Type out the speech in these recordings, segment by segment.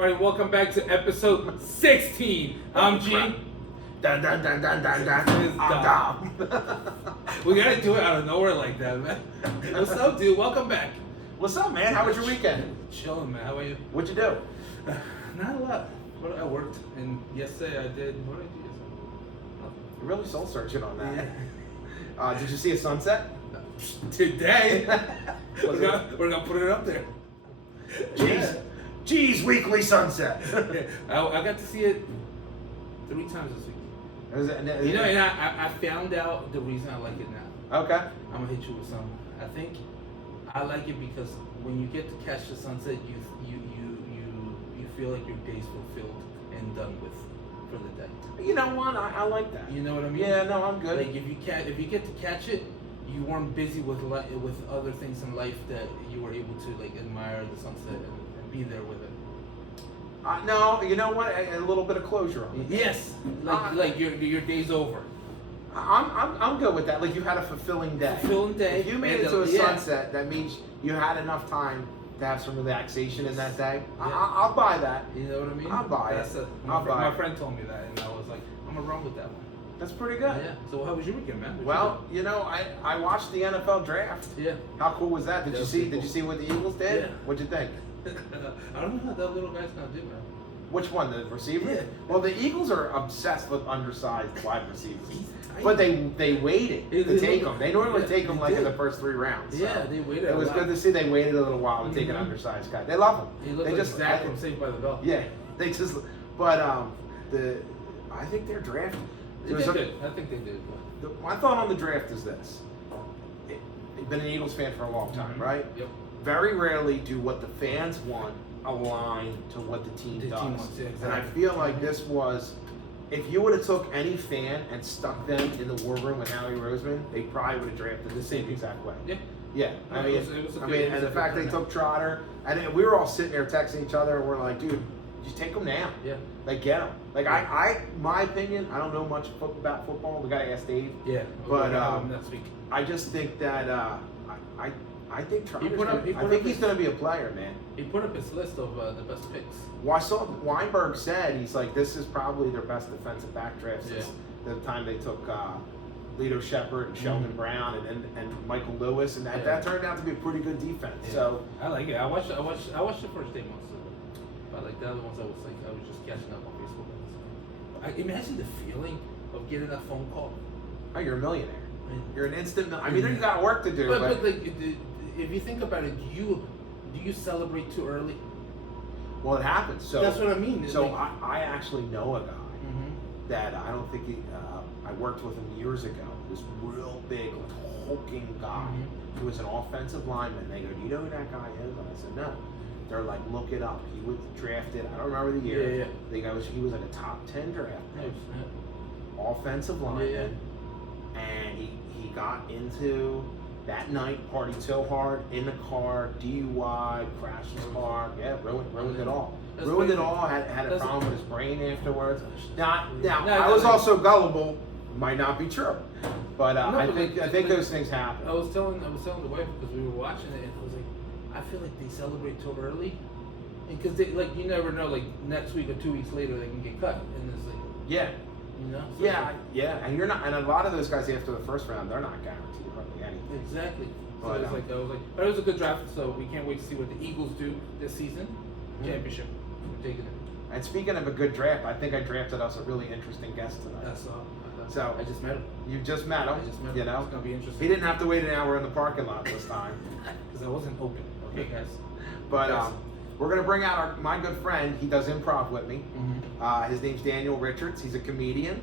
Everybody, welcome back to episode 16. I'm G. Dun dun dun dun dun dun. I'm Dom. We gotta do it out of nowhere like that, man. What's up, dude? Welcome back. What's up, man? How was your weekend? Chilling, man. How about you? What'd you do? Not a lot. But I worked, and yesterday I did. What did I do yesterday? You're really soul searching on that. Did you see a sunset? Today. we're gonna put it up there. G's weekly sunset. I got to see it 3 times this week. You know, and I found out the reason I like it now. Okay. I'm gonna hit you with some. I think I like it because when you get to catch the sunset, you feel like your day's fulfilled and done with for the day. You know what? I like that. You know what I mean? Yeah, no, I'm good. Like if you get to catch it, you weren't busy with other things in life that you were able to like admire the sunset and be there with it. No, you know what? A little bit of closure on it. Yes, like your day's over. I'm good with that. Like you had a fulfilling day. Fulfilling day. If you made it to a sunset, that means you had enough time to have some relaxation in that day. Yeah. I'll buy that. You know what I mean? I'll buy it. My friend told me that, and I was like, I'm gonna run with that one. That's pretty good. Yeah. So how was your weekend, man? Well, you know, I watched the NFL draft. Yeah. How cool was that? Did you see? Cool. Did you see what the Eagles did? Yeah. What'd you think? I don't know how that little guy's gonna do, man. Which one, the receiver? Yeah. Well, the Eagles are obsessed with undersized wide receivers, Tiny. but they waited to take them. They normally take them like in the first 3 rounds. So Yeah, they waited. it was good to see they waited a little while to take an undersized guy. They love him. He looked They like just Zach from Saved by the Bell. Yeah, they just. But I think they're drafted. They did good. I think they did. My thought on the draft is this: I've been an Eagles fan for a long time, right? Yep. Very rarely do what the fans want align to what the team does. Team wants, yeah, exactly. And I feel like this was, if you would have took any fan and stuck them in the war room with Howie Roseman, they probably would have drafted the same exact way. Yeah. Yeah, No, and the fact they took Trotter, and we were all sitting there texting each other, and we're like, dude, just take them now. Yeah. Like, get them. Like, my opinion, I don't know much about football. We gotta ask Dave. Yeah. But next week. I just think that I think Trotter's I think he's gonna be a player, man. He put up his list of the best picks. Well, I saw Weinberg said he's like, this is probably their best defensive back draft since the time they took Lito Shepard and Sheldon Brown and Michael Lewis, and that turned out to be a pretty good defense. Yeah. So I like it. I watched the first 8 months of it, but like the other ones, I was just catching up on Facebook. I imagine the feeling of getting that phone call. oh, you're a millionaire. You're an instant. I mean, you got work to do. But like, if you think about it, do you celebrate too early? Well, it happens. So that's what I mean. So like, I actually know a guy that I don't think I worked with him years ago. This real big, like, hulking guy who was an offensive lineman. They go, "Do you know who that guy is?" And I said, "No." They're like, "Look it up. He was drafted. I don't remember the year. Yeah. They go, he was like a top 10 draft pick, offensive lineman, and he got into that night, partied so hard in the car, DUI, crashed his car, ruined it all. Ruined it all. Had a problem with his brain afterwards. Now, I was also gullible. Might not be true, but I think those things happen. I was telling the wife because we were watching it, and I was like, I feel like they celebrate too early, because they like you never know, like next week or 2 weeks later they can get cut, and it's like you know. So and you're not, and a lot of those guys after the first round, they're not guaranteed hardly anything. Exactly. So But, I was like, but it was a good draft. So we can't wait to see what the Eagles do this season. Championship, we're taking it. And speaking of a good draft, I think I drafted us a really interesting guest tonight. That's all. So I just met him. You just met him. I just met him. You know, It's gonna be interesting. he didn't have to wait an hour in the parking lot this time. Because I wasn't open. Okay, guys. But we're gonna bring out my good friend. He does improv with me. His name's Daniel Richards. He's a comedian.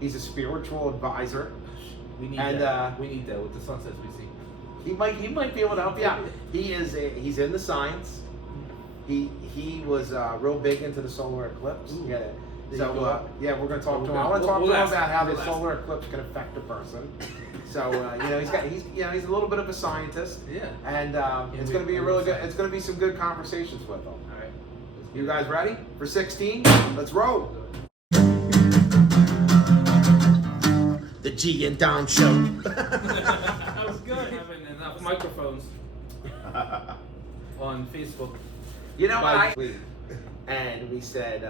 He's a spiritual advisor. We need and, that. We need that with the sunsets we see. He might be able to help you out. He's in the science. He was real big into the solar eclipse. So we're gonna talk to him. I want to talk to him about how the solar eclipse can affect a person. So he's a little bit of a scientist. Yeah. And it's gonna be a really good. It's gonna be some good conversations with him. All right. You guys ready for 16? Let's roll. The G and Dom Show. That was good. Having enough microphones on Facebook. You know what? and we said,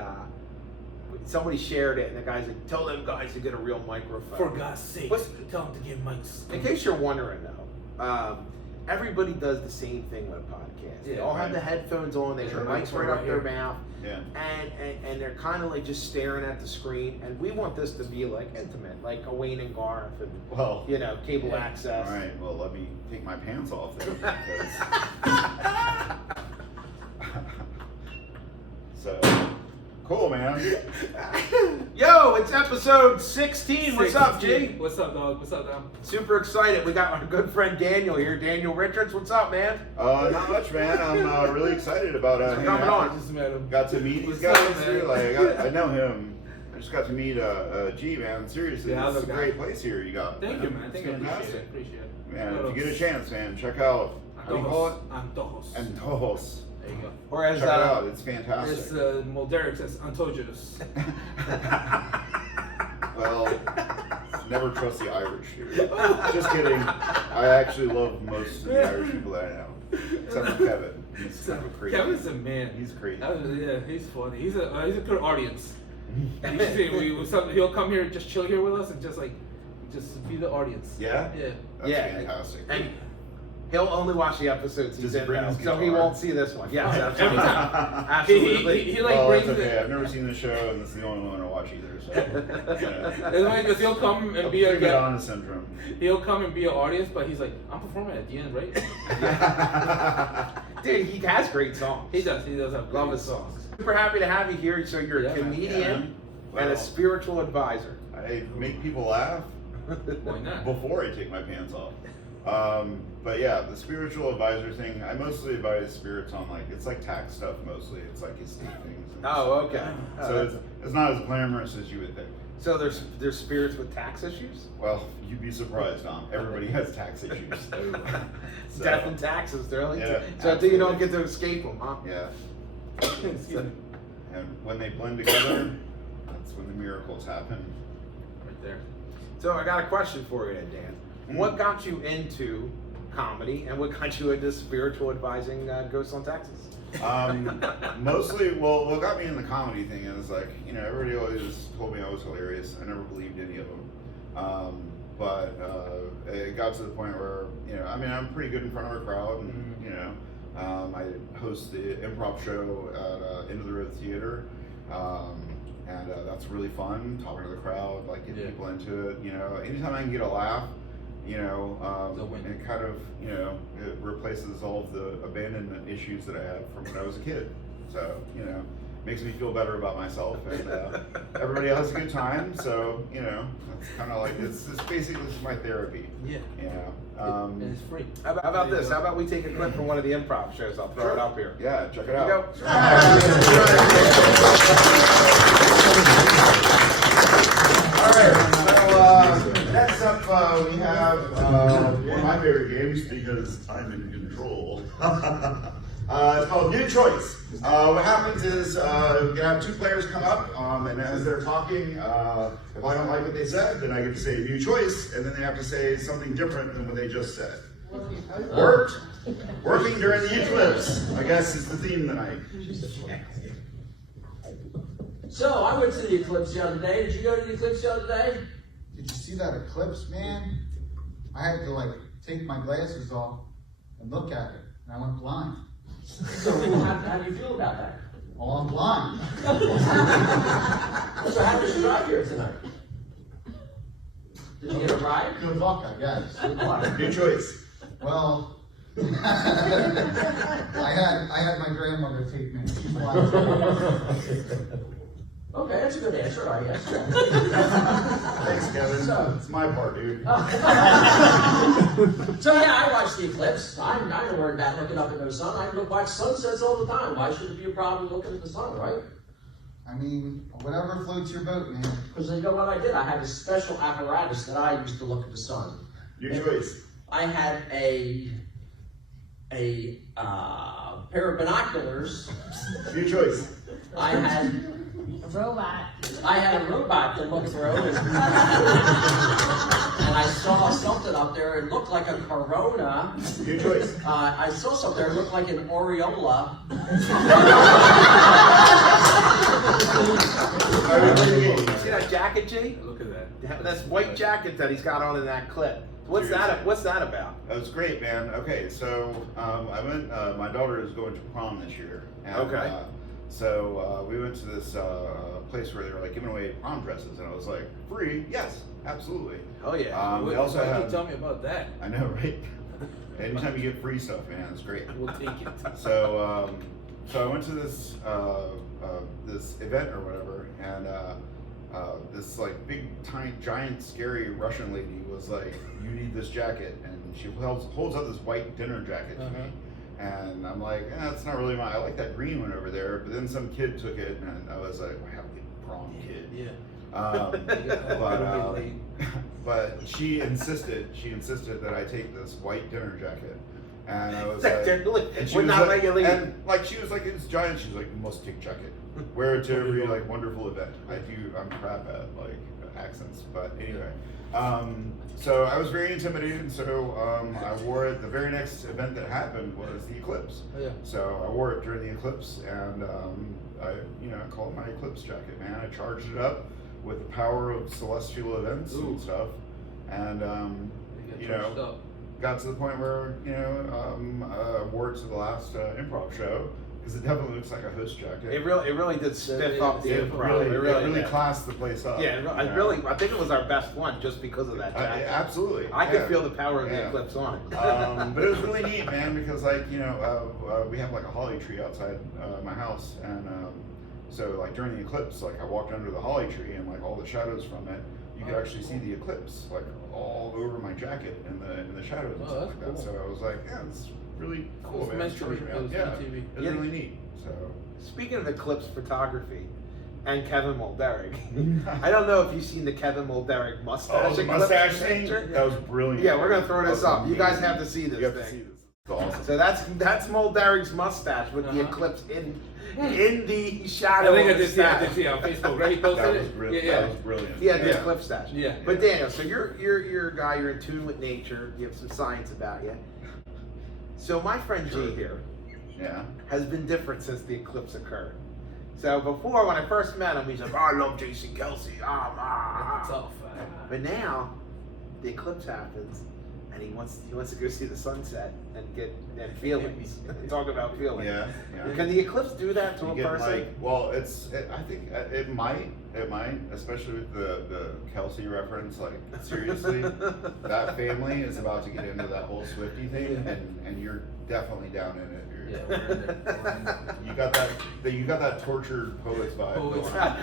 somebody shared it, and the guy's like, tell them guys to get a real microphone. For God's sake, tell them to get mics. In case you're wondering, though, everybody does the same thing with a podcast. They all have the headphones on, they have mics right up their mouth, and they're kind of like just staring at the screen. And we want this to be like intimate, like a Wayne and Garth, and you know, cable access. All right, well, let me take my pants off then. So, cool, man. Yo, it's episode 16. What's up, G? What's up, dog? What's up, dog? Super excited. We got our good friend Daniel here. Daniel Richards, what's up, man? Not much, man. I'm really excited about coming on. Just met him. Got to meet these guys here. Like, I know him. I just got to meet G, man. Seriously, this is a great place here you got. Thank you, man. Thank you. Fantastic. Appreciate it. Man, if you get a chance, man, check out. How do you call it? Antojos. Antojos. There you go. Or as check it out. It's fantastic. It's Molderic says Antojos. Well, never trust the Irish here. Just kidding. I actually love most of the Irish people that I know, except for Kevin. He's kind of crazy. Kevin's a man. He's crazy. Yeah, he's funny. He's a good audience. He'll come here, just chill here with us, and just be the audience. Yeah. Yeah. That's fantastic. And he'll only watch the episodes he's in now, so he won't see this one. Yes, Every time. Absolutely. He well, brings that's okay. it. I've never seen the show, and it's the only one I watch either. So, It's funny because he'll come and be a guest. On syndrome. He'll come and be an audience, but he's like, I'm performing at the end, right? Dude, he has great songs. He does. He does have love his songs. Super happy to have you here. So you're a comedian and a spiritual advisor. I make people laugh. Why not? Before I take my pants off. But yeah, the spiritual advisor thing, I mostly advise spirits on it's like tax stuff mostly. It's like estate things. Okay. So it's not as glamorous as you would think. So there's spirits with tax issues? Well, you'd be surprised, Dom. Everybody has tax issues. So, death and taxes, they're like, yeah, so until you don't get to escape them, huh? Yeah. And when they blend together, that's when the miracles happen. Right there. So I got a question for you then, Dan. What got you into comedy, and what got you into spiritual advising Ghosts on Taxes? Mostly, well, what got me in the comedy thing is everybody always told me I was hilarious. I never believed any of them. But it got to the point where, I'm pretty good in front of a crowd, and, I host the improv show at End of the Road Theater. And that's really fun, talking to the crowd, getting people into it. Anytime I can get a laugh, it kind of, it replaces all of the abandonment issues that I had from when I was a kid. So, makes me feel better about myself, and everybody has a good time. So, it's kind of it's basically this is my therapy. Yeah. And it's free. How about this? How about we take a clip from one of the improv shows? I'll throw it up here. Yeah, check it out. Go. All right, so next up we have one of my favorite games because I'm in control. It's called New Choice. What happens is you have two players come up, and as they're talking, if I don't like what they said, then I get to say New Choice, and then they have to say something different than what they just said. Working during the eclipse, I guess is the theme tonight. So, I went to the eclipse the other day. Did you go to the eclipse the other day? Did you see that eclipse, man? I had to take my glasses off and look at it, and I went blind. So, how do you feel about that? Oh, I'm blind. So, how did you drive here tonight? Did you get a ride? Good luck, I guess. Good luck. New Choice. Well, I had my grandmother take me. She's blind. Okay, that's a good answer, I guess. Thanks, Kevin. It's my part, dude. So yeah, I watched the eclipse. I'm not worried about looking up at the sun. I watch sunsets all the time. Why should it be a problem looking at the sun, right? I mean, whatever floats your boat, man. Because you know what I did? I had a special apparatus that I used to look at the sun. New Choice. I had a pair of binoculars. New Choice. I had Robot. I had a robot to look through, and I saw something up there. It looked like a Corona. Your choice. I saw something there. It looked like an Aureola. You see that jacket, G? Look at that. That's white jacket that he's got on in that clip. What's that about? That was great, man. Okay, so I went. My daughter is going to prom this year. And, Okay. So we went to this place where they were like giving away prom dresses, and I was like, free? Yes, absolutely. Oh yeah. They also Why don't have. you tell me about that? I know, right? Anytime you get free stuff, man, it's great. We'll take it. So, so I went to this this event or whatever, and this like big, tiny, giant, scary Russian lady was like, "You need this jacket," and she holds up this white dinner jacket to me, and I'm like, "That's not really my. I like that green one over there." But then some kid took it, and I was like, "Wow, the prom kid." Yeah. But she insisted that I take this white dinner jacket, and I was like, and she We're was not like, letting you leave. and like she was like, it's giant. She's like, you must take jacket, wear it to every like wonderful event. I'm crap at like accents, but anyway. So I was very intimidated, and so I wore it. The very next event that happened was the eclipse. Oh, yeah. So I wore it during the eclipse, and I call it my eclipse jacket, man. I charged it up with the power of celestial events and stuff, and got to the point where I wore it to the last improv show because it definitely looks like a host jacket. It really did spiff up the It improv. really did. classed the place up. Yeah, I think it was our best one just because of that jacket. Absolutely. I could feel the power of the Yeah. eclipse on it. But it was really neat, man, because like we have like a holly tree outside my house, and so like during the eclipse, like I walked under the holly tree, and like all the shadows from it, you could actually see the eclipse like all over my jacket in the shadows and stuff like that. Cool. So I was like, yeah, it's really cool, It's man. meant It's to be. charging me It up. was Yeah, meant to be. it's really neat. So Speaking of eclipse photography and Kevin Mulderig, I don't know if you've seen the Kevin Mulderig mustache. the eclipse mustache thing, picture. that was brilliant. Yeah, we're gonna throw this That was up. You guys amazing. have to see this You have thing. to see this. It's awesome. So that's Mulderig's mustache with the eclipse in the shadow. I think I of the did see. I stash. did see on Facebook. Right, he posted That was it. brilliant. Yeah, That was brilliant. Yeah, the eclipse stash. Yeah. But Daniel, so you're a guy. You're in tune with nature. You have some science about you. So my friend G here Yeah. has been different since the eclipse occurred. So before, when I first met him, he's like, "Oh, I love Jason Kelsey." It's Ah. tough. But now, the eclipse happens, and he wants to go see the sunset and feelings. Talk about feelings. Yeah. Yeah. Can the eclipse do that to You a get person? like, well, I think it might, especially with the Kelsey reference. Like, seriously, that family is about to get into that whole Swiftie thing, and you're definitely down in it. Yeah, we're in it. You got that tortured poets vibe. Poets. Going on.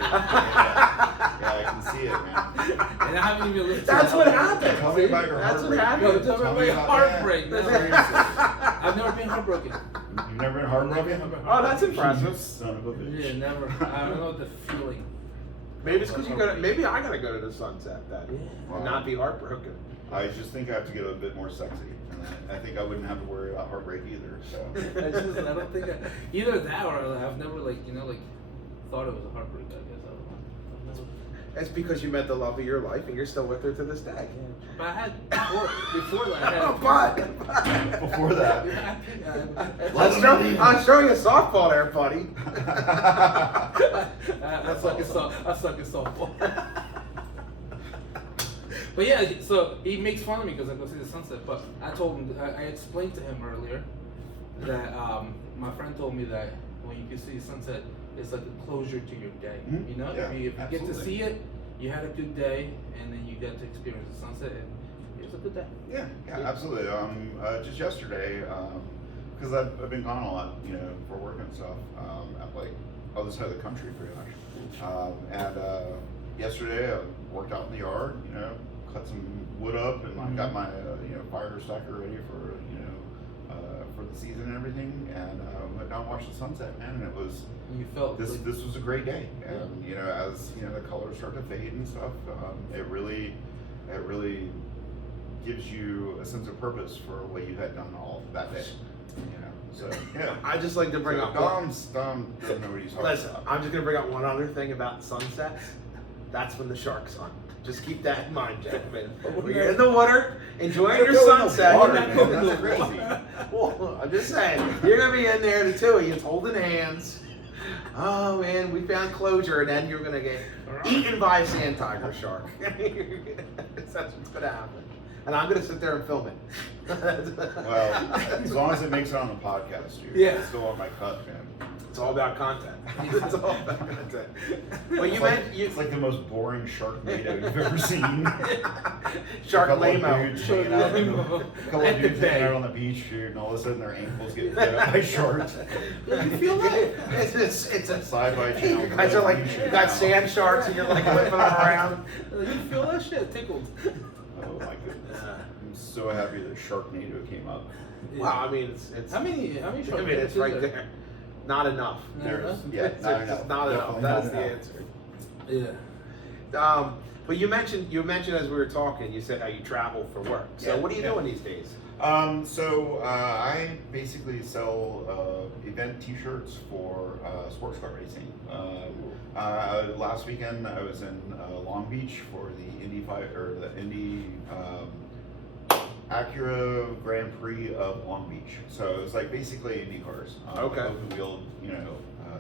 Yeah, I can see it, man. And I haven't even listened. That's to what that. happened. Tell me about your That's what heartbreak. happened. No, tell me about your heartbreak. No, Seriously. I've never been heartbroken. You've never been heartbroken? Oh, that's impressive. You son of a bitch. Yeah, never. I don't know the feeling. Maybe it's because maybe I gotta go to the sunset then, Yeah. and not be heartbroken. I just think I have to get a bit more sexy. And I think I wouldn't have to worry about heartbreak either. So. I don't think either that or I've never thought it was a heartbreak. I guess I don't know. I've never. It's because you met the love of your life and you're still with her to this day. But I had before that. I had, Oh, but Before that. I'm throwing a softball there, buddy. I suck at softball. But yeah, so he makes fun of me because I go see the sunset. But I told him, I explained to him earlier that my friend told me that when you can see the sunset, it's like a closure to your day. Mhm. You know, Yeah, if you get to absolutely. see it, you had a good day, and then you get to experience the sunset, and it was a good day. Yeah, absolutely. Just yesterday, because I've been gone a lot, for work and stuff, at like other side of the country pretty much. And yesterday I worked out in the yard, cut some wood up, and I got my fire stacker ready for for the season and everything, and went down and watched the sunset, man, and it was. You felt This was a great day, and as the colors start to fade and stuff, it really gives you a sense of purpose for what you had done all that day, So yeah. I just like to bring up. Dom doesn't know what he's talking Listen, about. I'm just gonna bring up one other thing about sunsets. That's when the sharks hunt. Just keep that in mind, gentlemen. When you're in the water, enjoying your sunset. Water, not man. going in That's the crazy. Well, I'm just saying, you're gonna be in there, the two of you holding hands. Oh man, we found closure, and then you're gonna get eaten by a sand tiger shark. That's what's gonna happen. And I'm gonna sit there and film it. Well, as long as it makes it on the podcast, dude. Yeah. I still want my cut, man. It's all about content. It's all about content. Well, It's you like, meant you it's like the most boring Sharknado you've ever seen. shark A couple of lame-o. dudes hanging out, Lame-o. a couple At of the dudes hanging bay. out on the beach, dude, and all of a sudden their ankles get bit up by sharks. You feel that? It's a Side-by Hey, channel. you guys are like, you got sand sharks and you're like whipping them around. You feel that shit? Tickled. Oh my goodness. I'm so happy that Sharknado came up. Wow, I mean, it's How many I shark mean, it's is right there. Not enough. No, There's, no? yeah, It's not just enough. not enough. Definitely That's not the enough. answer. Yeah. But you mentioned as we were talking, you said how you travel for work. So Yeah, what are you yeah. doing these days? So I basically sell event T-shirts for sports car racing. Last weekend I was in Long Beach for the Indy Acura Grand Prix of Long Beach. So it was like basically Indy cars. Okay. Like open wheeled,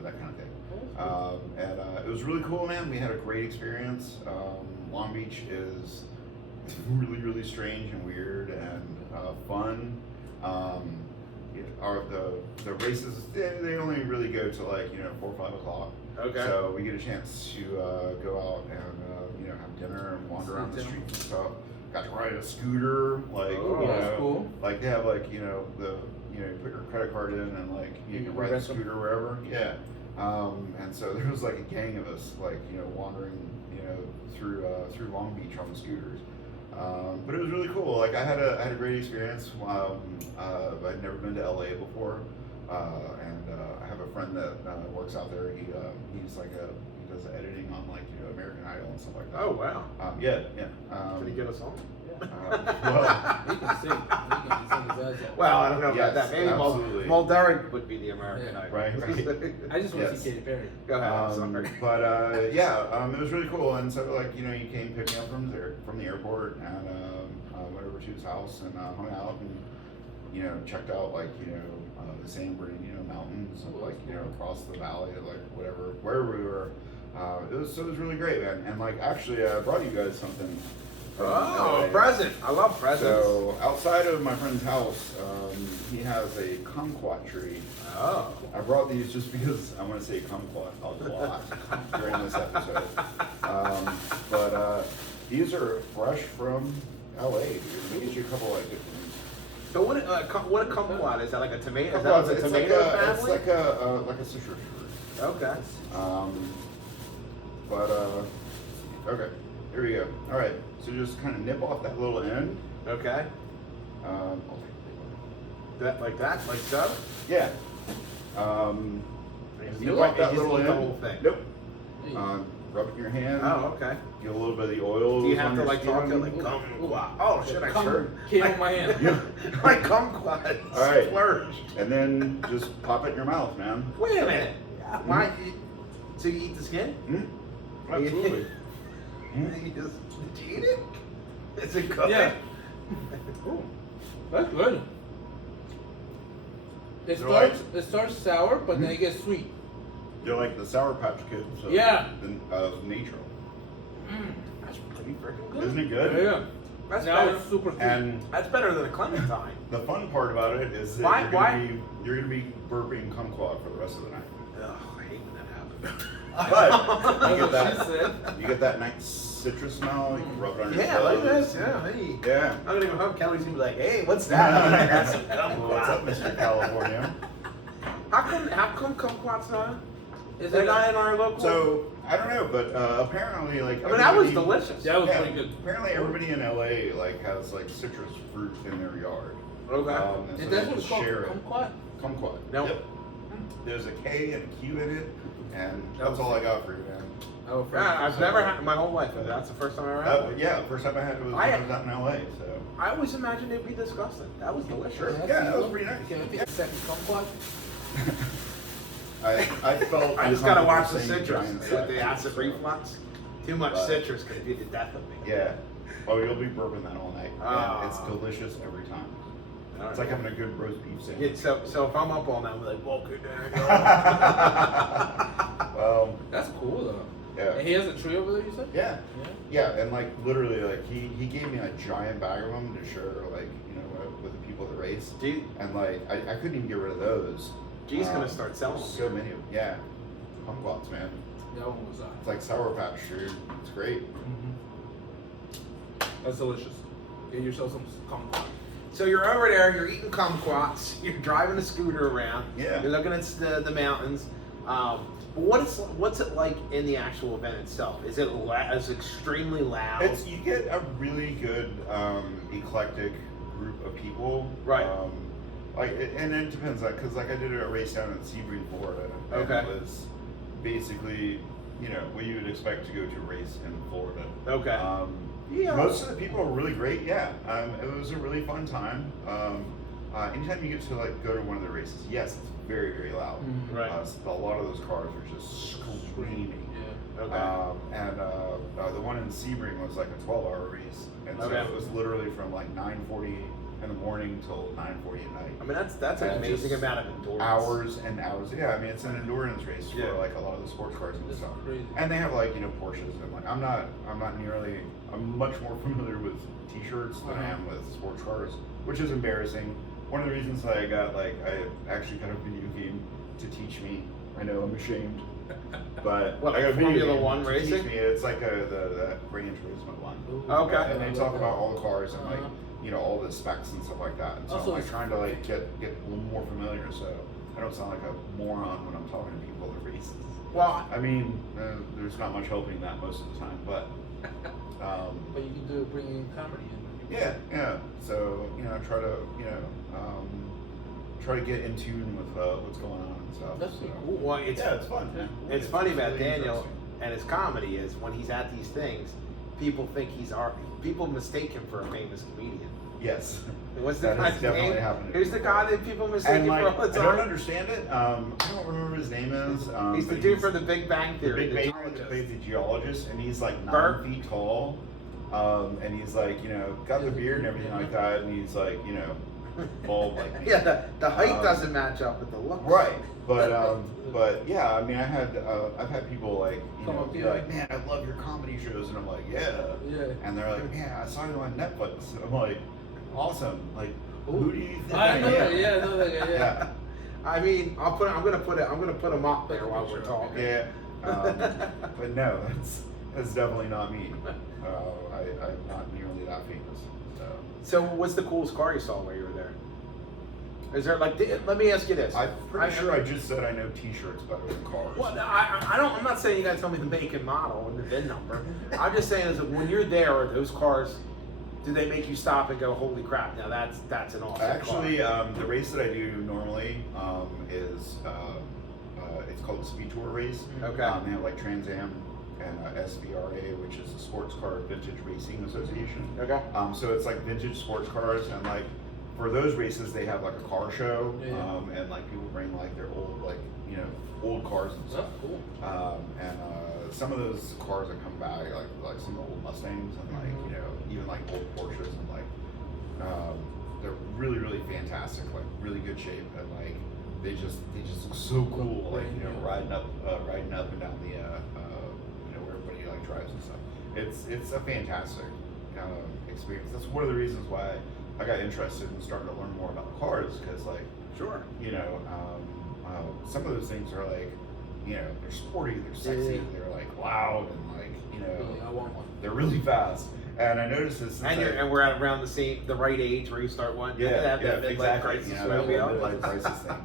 that kind of thing. And it was really cool, man. We had a great experience. Long Beach is really, really strange and weird and fun. The races, they only really go to 4 or 5 o'clock. Okay. So we get a chance to go out and have dinner and wander around the streets and stuff. Got to ride a scooter, that's cool. like they have you put your credit card in and you can ride the rent them. scooter wherever. Yeah. And so there was a gang of us wandering through Long Beach on the scooters. But it was really cool. I had a great experience. I'd never been to LA before, and I have a friend that works out there. He does editing on American Idol and stuff like that. Oh wow. Yeah. Can you get us on? Well, He can sing. He can sing his ass off. Well, I don't know about Yes, that. Maybe absolutely. Mulderrick would be the American Yeah. Idol. Right. I just want to Yes. see Katy Perry. Go ahead. I'm sorry. But it was really cool. And so he came pick me up from the airport, and went over to his house and hung out and checked out the San Bernardino mountains and across the valley, wherever we were. It was really great, man. And actually, I brought you guys something. from Oh, LA. a present. I love presents. So outside of my friend's house, he has a kumquat tree. Oh. I brought these just because I want to say kumquat a lot during this episode. But these are fresh from LA, dude. Let me get you a couple different. So what a kumquat is? That like a tomato? Is Kumquats, that a it's tomato it's family? like a citrus fruit. Okay. Okay, here we go. All right, so just kind of nip off that little end. Okay. I'll take That like so? yeah. Nip off that little the end. whole thing. Nope. Rub it in your hand. Oh, okay. Get a little bit of the oil. Do you have on to your talk to skin. kumquat? Oh shit! I Come, heard. came on my hand. Like kumquat. All right. Flourished. And then just pop it in your mouth, man. Wait a minute. Why? So you eat the skin? Mm? Absolutely. Did you eat it? Is it cooked? Yeah. Ooh, that's good. It They're starts sour, but then it gets sweet. They're like the Sour Patch Kids Yeah. of nature. That's pretty freaking good. Isn't it good? Yeah. That's Now better. it's super sweet. And That's better than a clementine. the fun part about it is that Why- you're gonna be burping kumquat for the rest of the night. Ugh, I hate when that happens. But you get That's what she that said. you get that nice citrus smell. You can rub it on your Yeah, like clothes. this. Yeah, hey. Yeah. I'm gonna go home. Kelly's gonna be like, "Hey, what's that?" I'm like, "That's some What's up, kumquat." Mr. California? How come kumquats Is they're it not in our local? So I don't know, but apparently, I mean, that was everybody- delicious. That was Yeah, pretty good. apparently everybody in LA has citrus fruit in their yard. Okay. And so Is they that what it's just called? share it. Kumquat? Kumquat. No. Yep. There's a K and a Q in it. And that's all I got for you, man. Oh, I've never had my whole life. That's the first time I ever had one. Yeah, the first time I had it was when I was out in LA. So I always imagined it'd be disgusting. That was delicious. Sure. Yeah, that was pretty nice. Can I take a second kumquat? I felt. I just gotta watch the saying citrus giant with size, the acid so, reflux. Too much But- citrus could be the death of me. Yeah. Oh, you'll be burping that all night. Ah. And it's delicious every time. All It's right. like having a good roast beef Yeah, sandwich. so if I'm up all night, I'm like, walk it down. Well, That's cool though. yeah. And he has a tree over there, you said? Yeah. Yeah. Yeah, and like literally, like he gave me a giant bag of them to share, like, you know, with the people that race. G, And like I couldn't even get rid of those. G's gonna start selling them. So many of them. Yeah. Kumquats, man. That one was It's like Sour Patch, dude. It's great. That's delicious. Get yourself some kumquat. So you're over there, you're eating kumquats, you're driving a scooter around, Yeah. you're looking at the mountains. What's it like in the actual event itself? Is it is extremely loud? You get a really good eclectic group of people. Right. And it depends, like, because like I did a race down in Sebring, Florida. And Okay. It was basically, you know, what you would expect to go to a race in Florida. Okay. Yeah. Most of the people were really great. Yeah. It was a really fun time. Anytime you get to like go to one of the races, yes, it's very, very loud. Right. A lot of those cars are just screaming. Yeah. Okay. And the one in Sebring was like a 12-hour race, and so Okay. it was literally from like 9:40 in the morning till 9:40 at night. I mean, that's an And amazing just amount of endurance. Hours and hours. Yeah, I mean it's an endurance race for Yeah. like a lot of the sports cars and That's stuff. crazy. And they have like, you know, Porsches, and like I'm much more familiar with T-shirts than I am with sports cars, which is embarrassing. One of the reasons that I actually got a video game to teach me. I know I'm ashamed, but What, I got a video Formula game One to racing? teach me. It's like the Gran Turismo one. Ooh. Okay. And they talk about all the cars and like, Uh-huh. you know, all the specs and stuff like that. And so Also, I'm like it's- trying to like get a little more familiar, so I don't sound like a moron when I'm talking to people at races. Well, I mean, there's not much helping that most of the time, but But you can do bring in comedy in. yeah. So you know, try to get in tune with what's going on and stuff. That's so. pretty cool. well, it's It's fun. Yeah. It's funny about really Daniel interesting. and his comedy is when he's at these things, people think people mistake him for a famous comedian. Yes. What's the That has guy's definitely name? happened to Who's me the before. guy that people mistake And him like, for all the I don't time? understand it. I don't remember what his name is. He's the but dude for the Big Bang the Theory. big the baby geologist. that plays the geologist, and he's like 9 Bert? feet tall. And he's like, you know, got the beard and everything like that, and he's like, you know, bald like me. Yeah, the height Um, doesn't match up with the look. Right. But yeah, I mean, I've had people like, you Come know, up to be you. like, man, I love your comedy shows, and I'm like, yeah. Yeah. And they're like, yeah, I saw you on Netflix. And I'm like, awesome. Like, Ooh. who do you think I know am? that. Yeah, I know that guy. Yeah. Yeah. I mean, I'm gonna put him up there while we're talking. Yeah. But no, that's definitely not me. I'm not nearly that famous. So, what's the coolest car you saw while you were there? Is there like? Let me ask you this. I'm pretty sure I just said I know T-shirts better than cars. Well, I don't. I'm not saying you gotta tell me the make and model and the VIN number. I'm just saying is that when you're there, are those cars, do they make you stop and go, holy crap? Now that's an awesome Actually, car. the race that I do normally is it's called the Speed Tour race. Okay. They have like Trans Am and SVRA, which is the Sports Car Vintage Racing Association. Okay. So it's like vintage sports cars, and like for those races they have like a car show, Yeah. and like people bring like their old, like, you know, old cars and stuff. That's cool. And some of those cars that come back, like some of the old Mustangs and like, you know, even like old Porsches, and like they're really, really fantastic, like really good shape, and like they just look so cool, like, you know, riding up and down the you know, where everybody like drives and stuff. It's a fantastic experience. That's one of the reasons why I got interested in starting to learn more about cars, because like, Sure. you know, some of those things are like, you know, they're sporty, they're sexy, they're like loud, and like, you know, Yeah, I want one. they're really fast. And I noticed this. And we're at around the right age where you start wanting to have that midlife exactly. crisis. You know, that maybe. whole midlife crisis thing.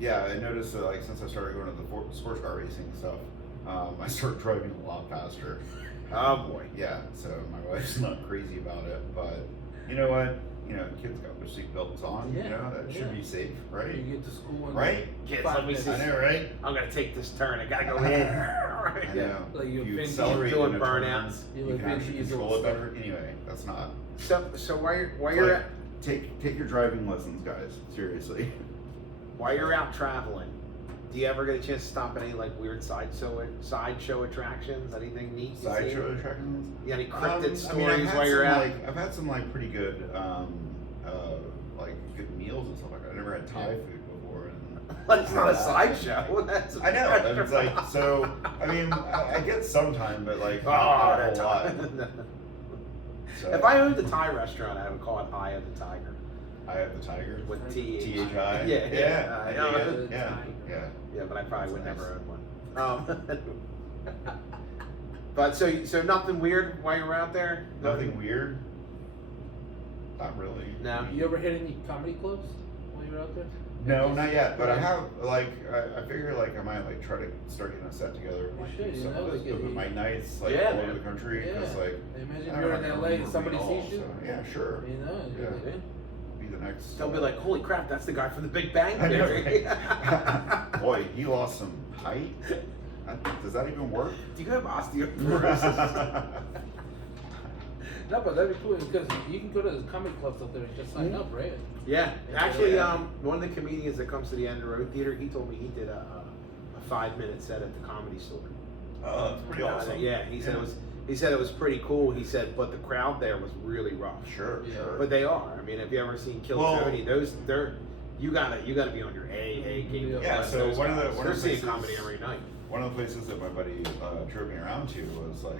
Yeah, I noticed that like since I started going to the sports car racing and stuff, I started driving a lot faster. Oh boy. Yeah, so my wife's not crazy about it, but you know what? you know, kids got their seatbelts on. Yeah, You know, that should be safe, right? You get to school in Right? Kids, 5 let me minutes. see. I know, right? I'm gonna take this turn. I gotta go in. I know. Like you you Vin accelerate Diesel in a turn, burnouts. You You like can Vin actually Diesel control it stuff. better. Anyway, that's not. So while It's you're like, take your driving lessons, guys. Seriously. while you're out traveling, do you ever get a chance to stop at any like weird sideshow attractions? Anything neat? you see? Sideshow attractions. You got any cryptid stories I mean, I've had while you're some, out? Like, I've had some like pretty good, like good meals and stuff like that. I never had Thai food before. And That's not a sideshow. That's I know. And it's like so. I mean, I get some time, but like Oh, not a that's whole lot. So, If I owned a Thai restaurant, I would call it Eye of the Tiger I have the tiger with THI. Yeah, Yeah. Yeah, but I probably would That's never own one. But so nothing weird while you were out there? Nothing weird. Not really. No. You ever hit any comedy clubs while you were out there? No, not yet. But I have like I figure like I might like try to start getting a set together. You Like should, do you some know, of those like, open mic nights like Yeah, all man. over the country because Yeah. like Imagine I you're don't in know, LA and movie somebody all, sees you. so, yeah, sure. You know, Yeah. you're like, Be the next. They'll be like, holy crap, that's the guy from the Big Bang I know, Theory. right? Boy, he lost some height. Does that even work? Do you have osteoporosis? no, but that'd be cool because you can go to the comedy clubs up there and just sign up, right? Yeah, actually, Yeah. one of the comedians that comes to the End of the Road Theater, he told me he did a 5-minute set at the Comedy Store. Oh, that's pretty awesome. Yeah, he said it was. He said it was pretty cool. He said, but the crowd there was really rough. Sure, Yeah. sure. But they are. I mean, have you ever seen Kill Well- Tony? You gotta be on your A game. to Yeah, bless so those one of the- guys. one They're of the seeing places- comedy every night. One of the places that my buddy drove me around to was like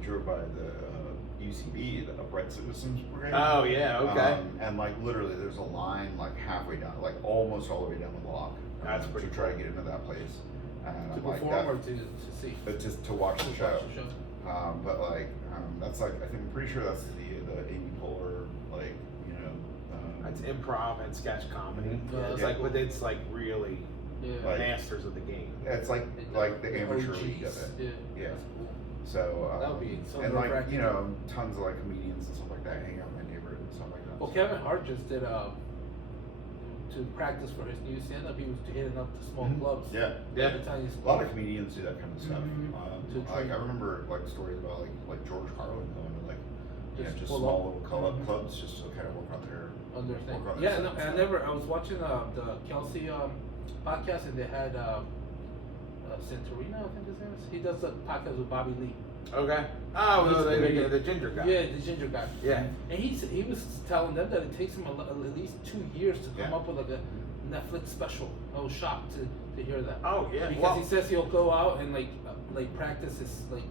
we drove by the UCB, the Upright Citizens Brigade. Oh yeah, okay. And like literally, there's a line like halfway down, like almost all the way down the block. That's pretty to try to get into that place. And To I'm like perform that, or to see? but just to watch the To show. watch the show. But like that's like I'm pretty sure that's the Amy Poehler like It's improv and sketch comedy. Mhm. Yeah, it's Yeah. like, but it's like really Yeah. Like- masters of the game. it's like the amateur league of OGs. it. Yeah. Yeah. That's cool. So That would be so and like nerve-wracking. tons of like comedians and stuff like that hang out in my neighborhood and stuff like that. Well, Kevin Hart just did to practice for his new stand-up. He was hitting up the small Mhm. clubs. Yeah. Yeah. Every time he's A lot of comedians do that kind of stuff. Mhm. To Like train. I remember like stories about like George Carlin going to like just pull small up. little Mhm. clubs just to kind of work on their on their thing. work on Yeah, their no, set I and never. I was watching the Kelsey podcast, and they had Santorino, I think his name is. He does a podcast with Bobby Lee. Okay. Oh, He's no, a comedian. the ginger guy. Yeah, the ginger guy. Yeah. And he was telling them that it takes him at least 2 years to come Yeah. up with like a Netflix special. I was shocked to hear that. Oh yeah. Because Well, he says he'll go out and like practice his like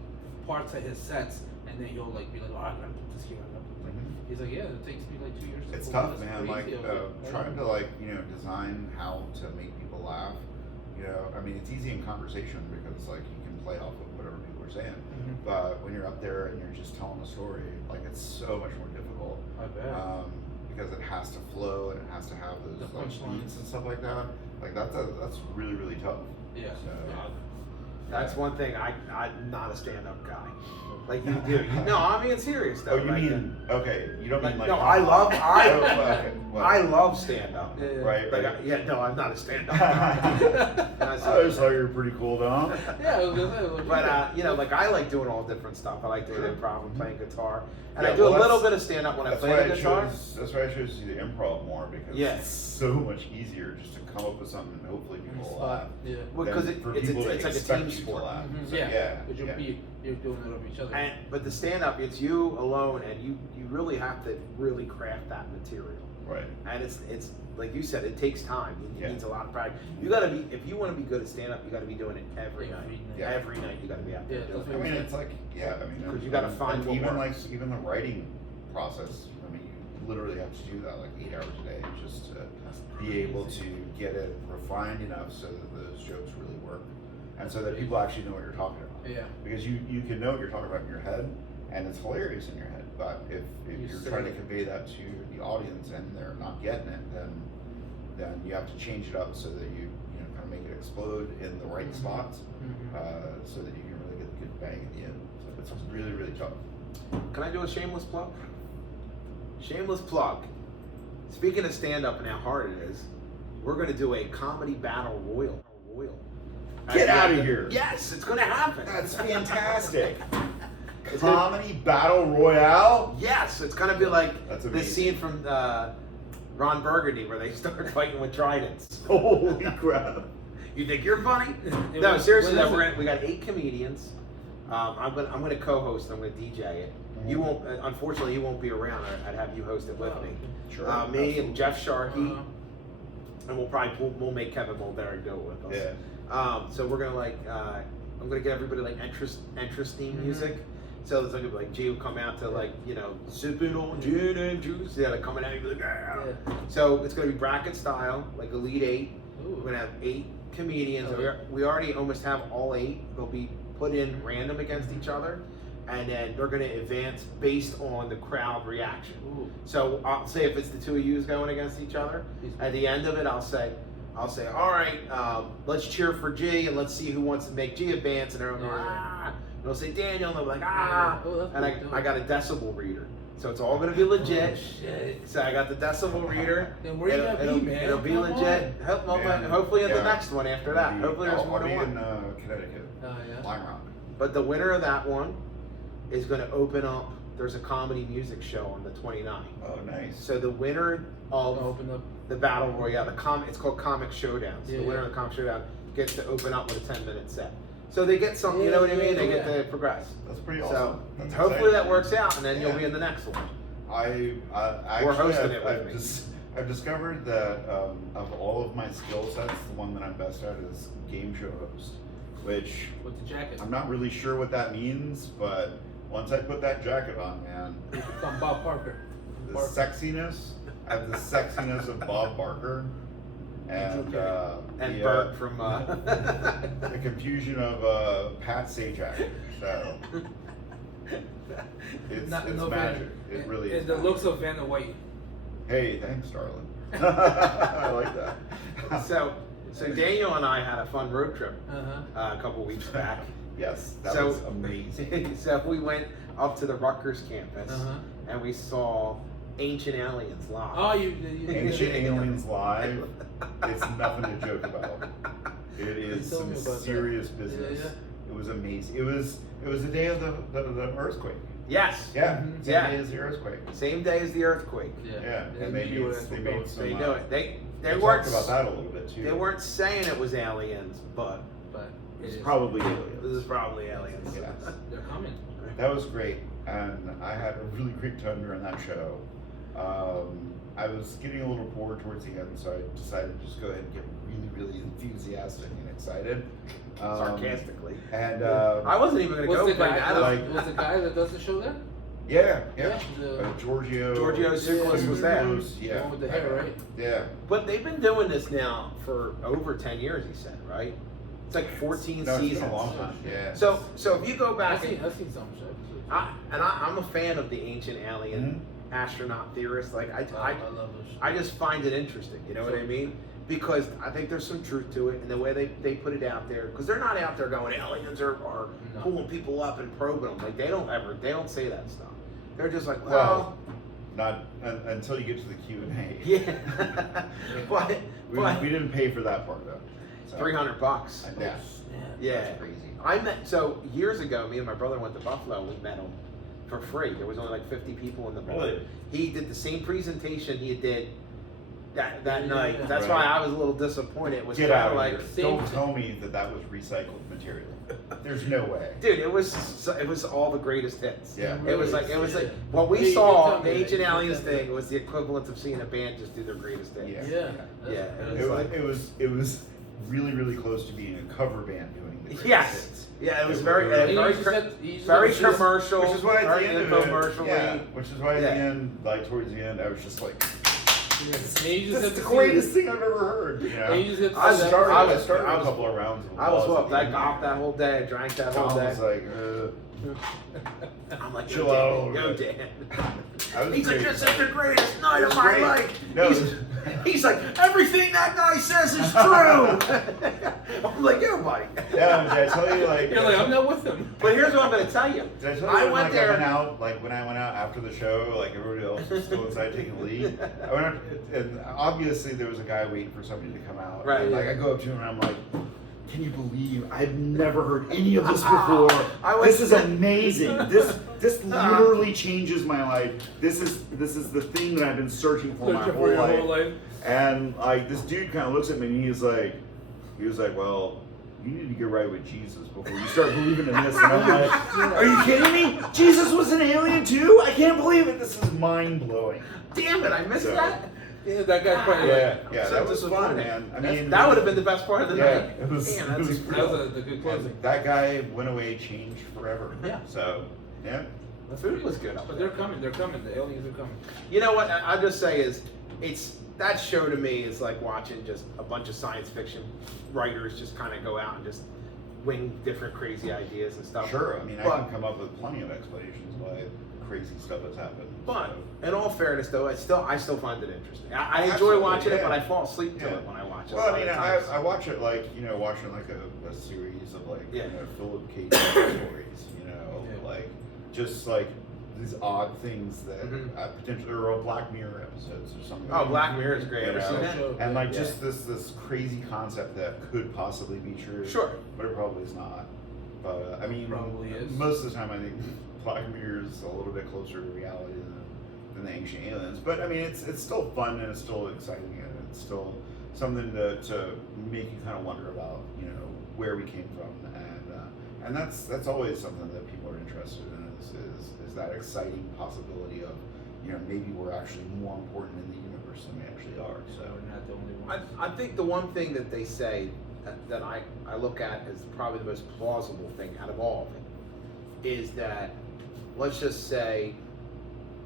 parts of his sets, and then he'll like be like, oh, I gotta put this here. I gotta put like. Mhm. He's like, yeah, it takes me like 2 years. To It's pull tough, this man. Like crazy." I was like, trying to like design how to make people laugh. I mean, it's easy in conversation because like you can play off of whatever people are saying. Mhm. But when you're up there and you're just telling a story, like it's so much more difficult. I bet. Because it has to flow and it has to have those The like punchlines. beats and stuff like that. Like that's really really tough. Yeah. So, that's one thing. I'm not a stand-up guy. Like you do. No, I'm being serious though. Oh, you Like, mean okay? You don't mean like no, I love Oh, okay, well, I love stand-up. Yeah. right. Like, right. no, I'm not a stand-up guy. I just thought you were pretty cool, Dom. Yeah, it was But like I like doing all different stuff. I like doing improv and playing guitar, and Yeah, I do well, a little that's- bit of stand up when I That's play why the I guitar. that's why I chose to do the improv more because Yes. it's so much easier just to come up with something and hopefully people will laugh. Yeah. Well, than because for it's people to like a expect team you to sport. laugh. Mhm, So, yeah. yeah, But you're doing it over each other. But the stand up, it's you alone, and you really have to really craft that material. right. And it's like you said, it takes time. It Yeah. needs a lot of practice. You got to be if you want to be good at stand up, you got to be doing it every night. Yeah. Every night you got to be out there Yeah, doing that's it. I mean, it's like I mean, 'Cause you gotta find what even works. like even the writing process. I mean, you literally have to do that like 8 hours a day just to be able to get it refined enough so that those jokes really work, and so that people actually know what you're talking about. Yeah. Because you can know what you're talking about in your head, and it's hilarious in your head. But if You you're say trying to it. convey that to the audience and they're not getting it, then you have to change it up so that you kind of make it explode in the right Mhm. spots, Mhm. so that you can really get the good bang at the end. So it's really really tough. Can I do a shameless plug? shameless plug. Speaking of stand-up and how hard it is, we're going to do a comedy battle royal. Get out of here. Yes, it's going to happen. That's fantastic. Comedy battle royale. Yes, it's going to be like That's the amazing. scene from Ron Burgundy where they start fighting with tridents. Holy crap. You think you're funny? It No, was- seriously, what is though, it? we got 8 comedians. I'm gonna co-host. I'm gonna DJ it. You won't. Unfortunately, you won't be around. I'd have you host it with Oh, me. Sure. Me absolutely. and Jeff Sharkey, Uh-huh. and we'll make Kevin Mulderry do it with us. Yeah. So we're gonna I'm gonna get everybody like interesting music. So it's like G will come out to sipping on gin and juice. Yeah, like coming out and be like, yeah. So it's gonna be bracket style, like Elite 8. Ooh. We're gonna have 8 comedians. Okay. We already almost have all 8. They'll be put in random against each other, and then they're gonna advance based on the crowd reaction. Ooh. So I'll say if it's the 2 of you going against each other, at the end of it, I'll say, all right, let's cheer for G and let's see who wants to make G advance, and everyone will go, ah. And they'll say Daniel, and they'll be like, ah. Oh, that's And cool. I got a decibel reader, so it's all gonna be legit. Oh, shit. So I got the decibel reader. Then where you gonna be, man? It'll be Come legit. Man, Hopefully in the yeah. next one after that. Hopefully there's more I'll than be one. in Connecticut. Oh, yeah. Lime Rock. But the winner of that one is going to open up. There's a comedy music show on the 29th. Oh, nice. So the winner of Open up. the battle royale, it's called Comic Showdown. So Yeah, the winner yeah. of the Comic Showdown gets to open up with a 10-minute set. So they get some, you know what I mean? They get to progress. That's pretty awesome. So That's hopefully exciting. that works out, and then you'll Yeah. be in the next one. I We're actually, hosting it with me. I've discovered that of all of my skill sets, the one that I'm best at is game show host, which With the jacket. I'm not really sure what that means, but once I put that jacket on, man, You become Bob Parker. the sexiness, I have the sexiness of Bob Barker, and And the, Bert from. the confusion of Pat Sajak. So it's No magic. Vanna. It really and is. the magic. looks of Vanna White. Hey, thanks, darling. I like that. So Daniel and I had a fun road trip Uh-huh. a couple weeks back. Yes, that So- was amazing. So we went up to the Rutgers campus Uh-huh. and we saw Ancient Aliens live. Oh, you Ancient Aliens Live. It's nothing to joke about. It is told some me about serious that. business. Yeah, It was amazing. It was the day of the earthquake. Yes. Yeah, Mhm. same Yeah. day as the earthquake. Same day as the earthquake. Yeah, and they they knew made, it they as made well. some. They knew it. They They weren't talked about that a little bit too. They weren't saying it was aliens, but But It's it is. probably this aliens. is probably aliens. Yes. They're coming. That was great, and I had a really great time during that show. I was getting a little bored towards the end, so I decided to just go ahead and get really, really enthusiastic and excited. Sarcastically. And I wasn't even going to What's go the bring guy? that up. like- Was the guy that does the show there? yeah, Yeah, the- Giorgio Tsoukalos was there. Yeah, The one with the hair, right? Yeah. But they've been doing this now for over 10 years, he said, right? It's like 14 No, it's seasons. been a long time. Yeah. So if you go back, I've seen some shows. I'm a fan of the ancient alien astronaut theorists. Like I love those shows. I just find it interesting. You know what I mean? Because I think there's some truth to it, and the way they put it out there. Because they're not out there going aliens are No. pulling people up and probing them. Like they don't say that stuff. They're just like, Well, not until you get to the Q&A. yeah. but We didn't pay for that part though. So. $300. Yeah. Yeah. That's crazy. I met, so years ago, me and my brother went to Buffalo and we met him for free. There was only like 50 people in the bar. Really? He did the same presentation he did that Yeah, night. yeah. That's Right. why I was a little disappointed. It was Get kind out of of like, here. Same Don't thing. tell me that was recycled material. There's no way. dude, it was all the greatest hits. Yeah. It was like what we Yeah, you saw, told me the that. Ancient You Aliens told me thing was the equivalent of seeing a band just do their greatest hits. Yeah. Yeah. Yeah, It was really, really close to being a cover band doing the greatest Yes. hits. Yeah, it was It very, was- very, very very commercial, Which is why at very the end of it, infomercially. yeah, which is why at Yeah. the end, like towards the end, I was just like, That's the greatest thing I've ever heard. You know? And you just get to I see started- that- I started a couple of rounds. Of I was applause hooked. at I the golfed end. that whole day, drank that whole Tom day. was like, I'm like, chill yo, out. Dan, yo, Dan. I was He's like, great. this is the greatest night It of was my great. life. No, He's like, everything that guy says is true. I'm like, yo, buddy. Yeah, did I tell you like? You're like, I'm not with them. But here's what I'm going to tell you. Did I tell you I when, went like, there. I went out, like when I went out after the show, like everybody else was still inside taking a leak. I went out, and obviously there was a guy waiting for somebody to come out. Right. And, like I go up to him and I'm like, can you believe I've never heard any of this before? This is amazing. This literally changes my life. This is the thing that I've been searching for my whole life. And like this dude kind of looks at me and he was like, well, you need to get right with Jesus before you start believing in this. And I'm like, are you kidding me? Jesus was an alien too? I can't believe it. This is mind blowing. Damn it, I missed that. Yeah, that guy probably. Yeah, that was fun, man. I mean, that would have been the best part of the night. It was. Damn, it was That was the good closing. that guy went away changed forever. Yeah. So, yeah. The food was good up But there. they're coming. They're coming. The aliens are coming. You know what? I'll just say is, that show to me is like watching just a bunch of science fiction writers just kind of go out and just wing different crazy ideas and stuff. Sure. I mean, I But- can come up with plenty of explanations why crazy stuff has happened. But so. in all fairness, though, I still find it interesting. I enjoy Absolutely, watching it, yeah. but I fall asleep to Yeah. it when I watch it. Well, a I mean, lot of times. I watch it like, watching like a series of like, Yeah. Philip K. Dick stories, Yeah. like just like these odd things that Mhm. potentially, or Black Mirror episodes or something. Oh, Black Mirror is great. You Ever know, seen that? And like Yeah. just this crazy concept that could possibly be true. Sure. But it probably is not. But I mean, Probably is. most of the time I think Black Mirror is a little bit closer to reality than the Ancient Aliens. But I mean, it's still fun and it's still exciting and it's still something to make you kind of wonder about, where we came from, and that's always something that people are interested in is that exciting possibility of, maybe we're actually more important in the universe than we actually are. So We're not the only ones. I think the one thing that they say that I look at as probably the most plausible thing out of all of it is that, let's just say,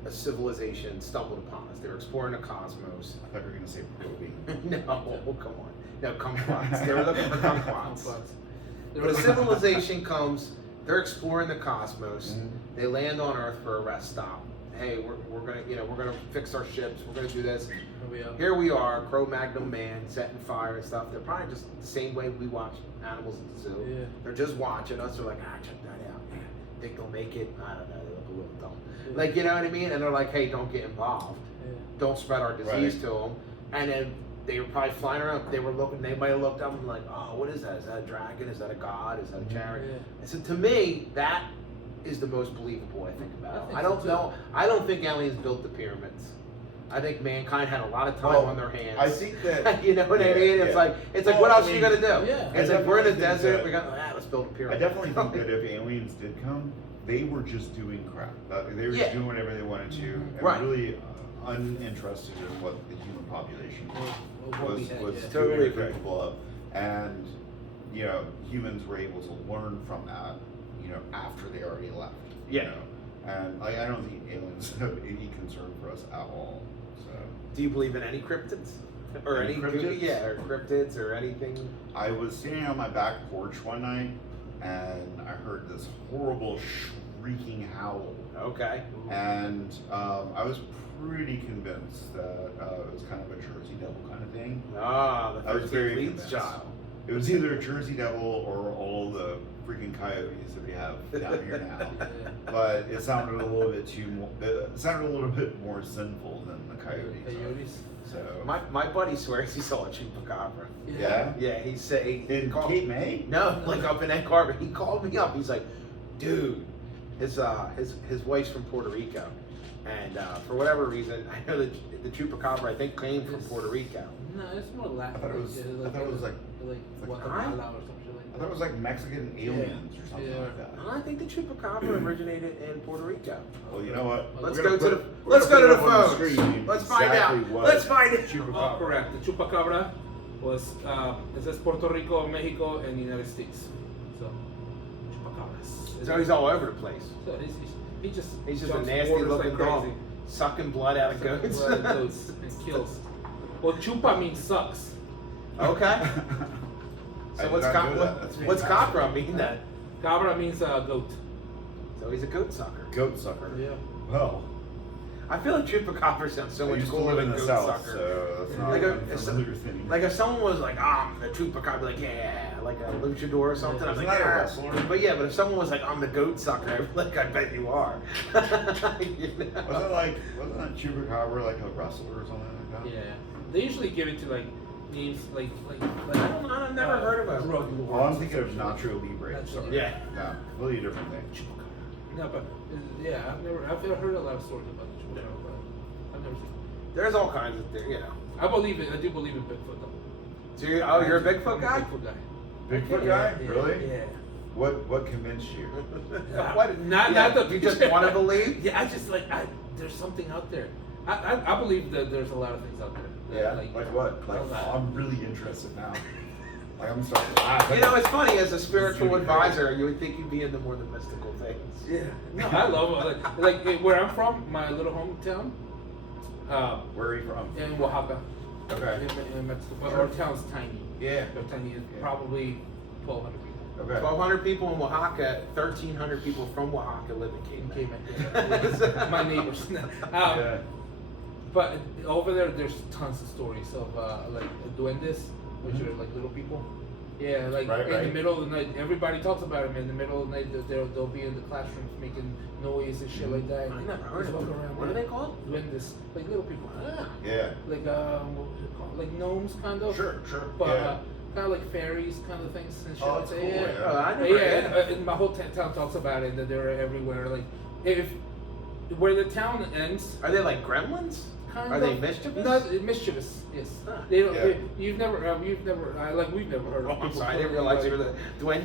a civilization stumbled upon us. They were exploring the cosmos. I thought you were going to say probing. No, come on. No, kumquats. They were looking for kumquats. Kumquats. But a civilization comes, they're exploring the cosmos. Mhm. They land on Earth for a rest stop. Hey, we're gonna fix our ships. We're gonna do this. Here we are, Cro-Magnon man, setting fire and stuff. They're probably just the same way we watch animals at the zoo. Yeah. They're just watching us. They're like, check that out. Man. Think they'll make it? I don't know. They look a little dumb. Yeah. Like, you know what I mean? And they're like, hey, don't get involved. Yeah. Don't spread our disease Right. to them. And then they were probably flying around. They were looking. They might have looked up and like, oh, what is that? Is that a dragon? Is that a god? Is that a chariot? Yeah. And so to me, that is the most believable. I think about I it. think I don't so, too. know. I don't think aliens built the pyramids. I think mankind had a lot of time Well, on their hands. I think that you know what I yeah, mean? It's yeah. like Well, what else I are you mean, gonna do? yeah. It's I like we're in the definitely think desert. that- We got let's build a I pyramid. definitely think that if aliens did come, they were just doing crap. They were Yeah. just doing whatever they wanted to, and Right. really uninterested in what the human population What we was had, was yeah. Totally doing agree. or capable of. And humans were able to learn from that, after they already left. Yeah. And I don't think aliens have any concern for us at all. So Do you believe in any cryptids? Or Any any cryptids? Yeah, or cryptids or anything? I was sitting on my back porch one night, and I heard this horrible shrieking howl. Okay. And I was pretty convinced that it was kind of a Jersey Devil kind of thing. Ah, the I was first very leads convinced. child. It was either a Jersey Devil or all the freaking coyotes that we have down here now. But it sounded a little bit more sinful than the coyotes. Coyotes. So My buddy swears he saw a chupacabra. yeah. Yeah, he said he In called, Cape May? No, like up in Egg Harbor. He called me up. He's like, dude, his wife's from Puerto Rico, and for whatever reason, I know that the chupacabra I think came from Puerto Rico. No, it's more Latin. I thought it was like Guatemala or some shit like I that. thought it was like Mexican aliens or something Yeah. like that. I think the chupacabra originated in Puerto Rico. Well, you know what? Let's We're go gonna to put- the let's we're go to gonna the put it up on phones. screen Let's find out. exactly what Let's find it. Chupacabra. Oh, correct. The chupacabra was it says Puerto Rico, Mexico, and the United States. So chupacabras. So he's all over the place. So he's just He's just a jumps nasty borders looking like dog, crazy. sucking blood out of goats. Blood of goats and kills. Well, chupa means sucks. Okay. I So did what's not know that. what's That's what's fantastic. capra mean then? Cabra means goat. So he's a goat sucker. Goat sucker. Yeah. Well, I feel like chupacabra sounds so I much used to cooler live than in the goat south, sucker. so that's not Like like a- a familiar thing. Like if someone was like, I'm the chupacabra, I'd be like, yeah, like a luchador or something. I'm Isn't like, that a yeah. wrestler? But yeah, but if someone was like, I'm the goat sucker, I'd be like, I bet you are. You know? Wasn't that chupacabra like a wrestler or something like that? Yeah, they usually give it to like names like I don't know, I've never heard of it. drug Oh, lords. I'm thinking of Nacho Libre. That's Sorry. it. Yeah. No, completely different thing. No, but yeah, I've heard a lot of stories about the chupacabra, but I've never seen. There's all kinds of things, you know. I believe it. I do believe in Bigfoot though. So you're a Bigfoot I'm guy? a Bigfoot guy. Bigfoot Yeah, guy? yeah, Really? Yeah. What convinced you? What? Not the. You just want to believe? Yeah, I just there's something out there. I believe that there's a lot of things out there. Yeah. Like what? Like I'm really interested now. Like I'm starting. You know, it's funny, as a spiritual really advisor, you would think you'd be into more the mystical things. Yeah. No, I love it. Like where I'm from, my little hometown. Where are you from? In Oaxaca. Okay. In Mexico. Our town's tiny. Yeah. Our tiny is probably 1,200 people. Okay. 1,200 people in Oaxaca, 1,300 people from Oaxaca live in In Cayman. Cayman. My neighbors. Yeah. But over there's tons of stories of like duendes, which are like little people. Yeah, like Right, in right. the middle of the night, everybody talks about them. In the middle of the night, they'll be in the classrooms making noise and shit like that. I never heard Just of walk them. around, What are yeah. they called? Duendes, like little people. Yeah. Like what was it called? Like gnomes, kind of. Sure. But Yeah. kind of like fairies, kind of things and shit. Oh, like that's that. cool, Yeah. yeah. Oh, I never Yeah, heard of and my whole town talks about it, that they're everywhere. Like, if where the town ends, Are they like gremlins? kind Are of. they mischievous? No, mischievous. Yes. Huh. They don't. Yeah. You've never. We've never heard Oh, of. I'm people sorry, I didn't putting, realize you like- were the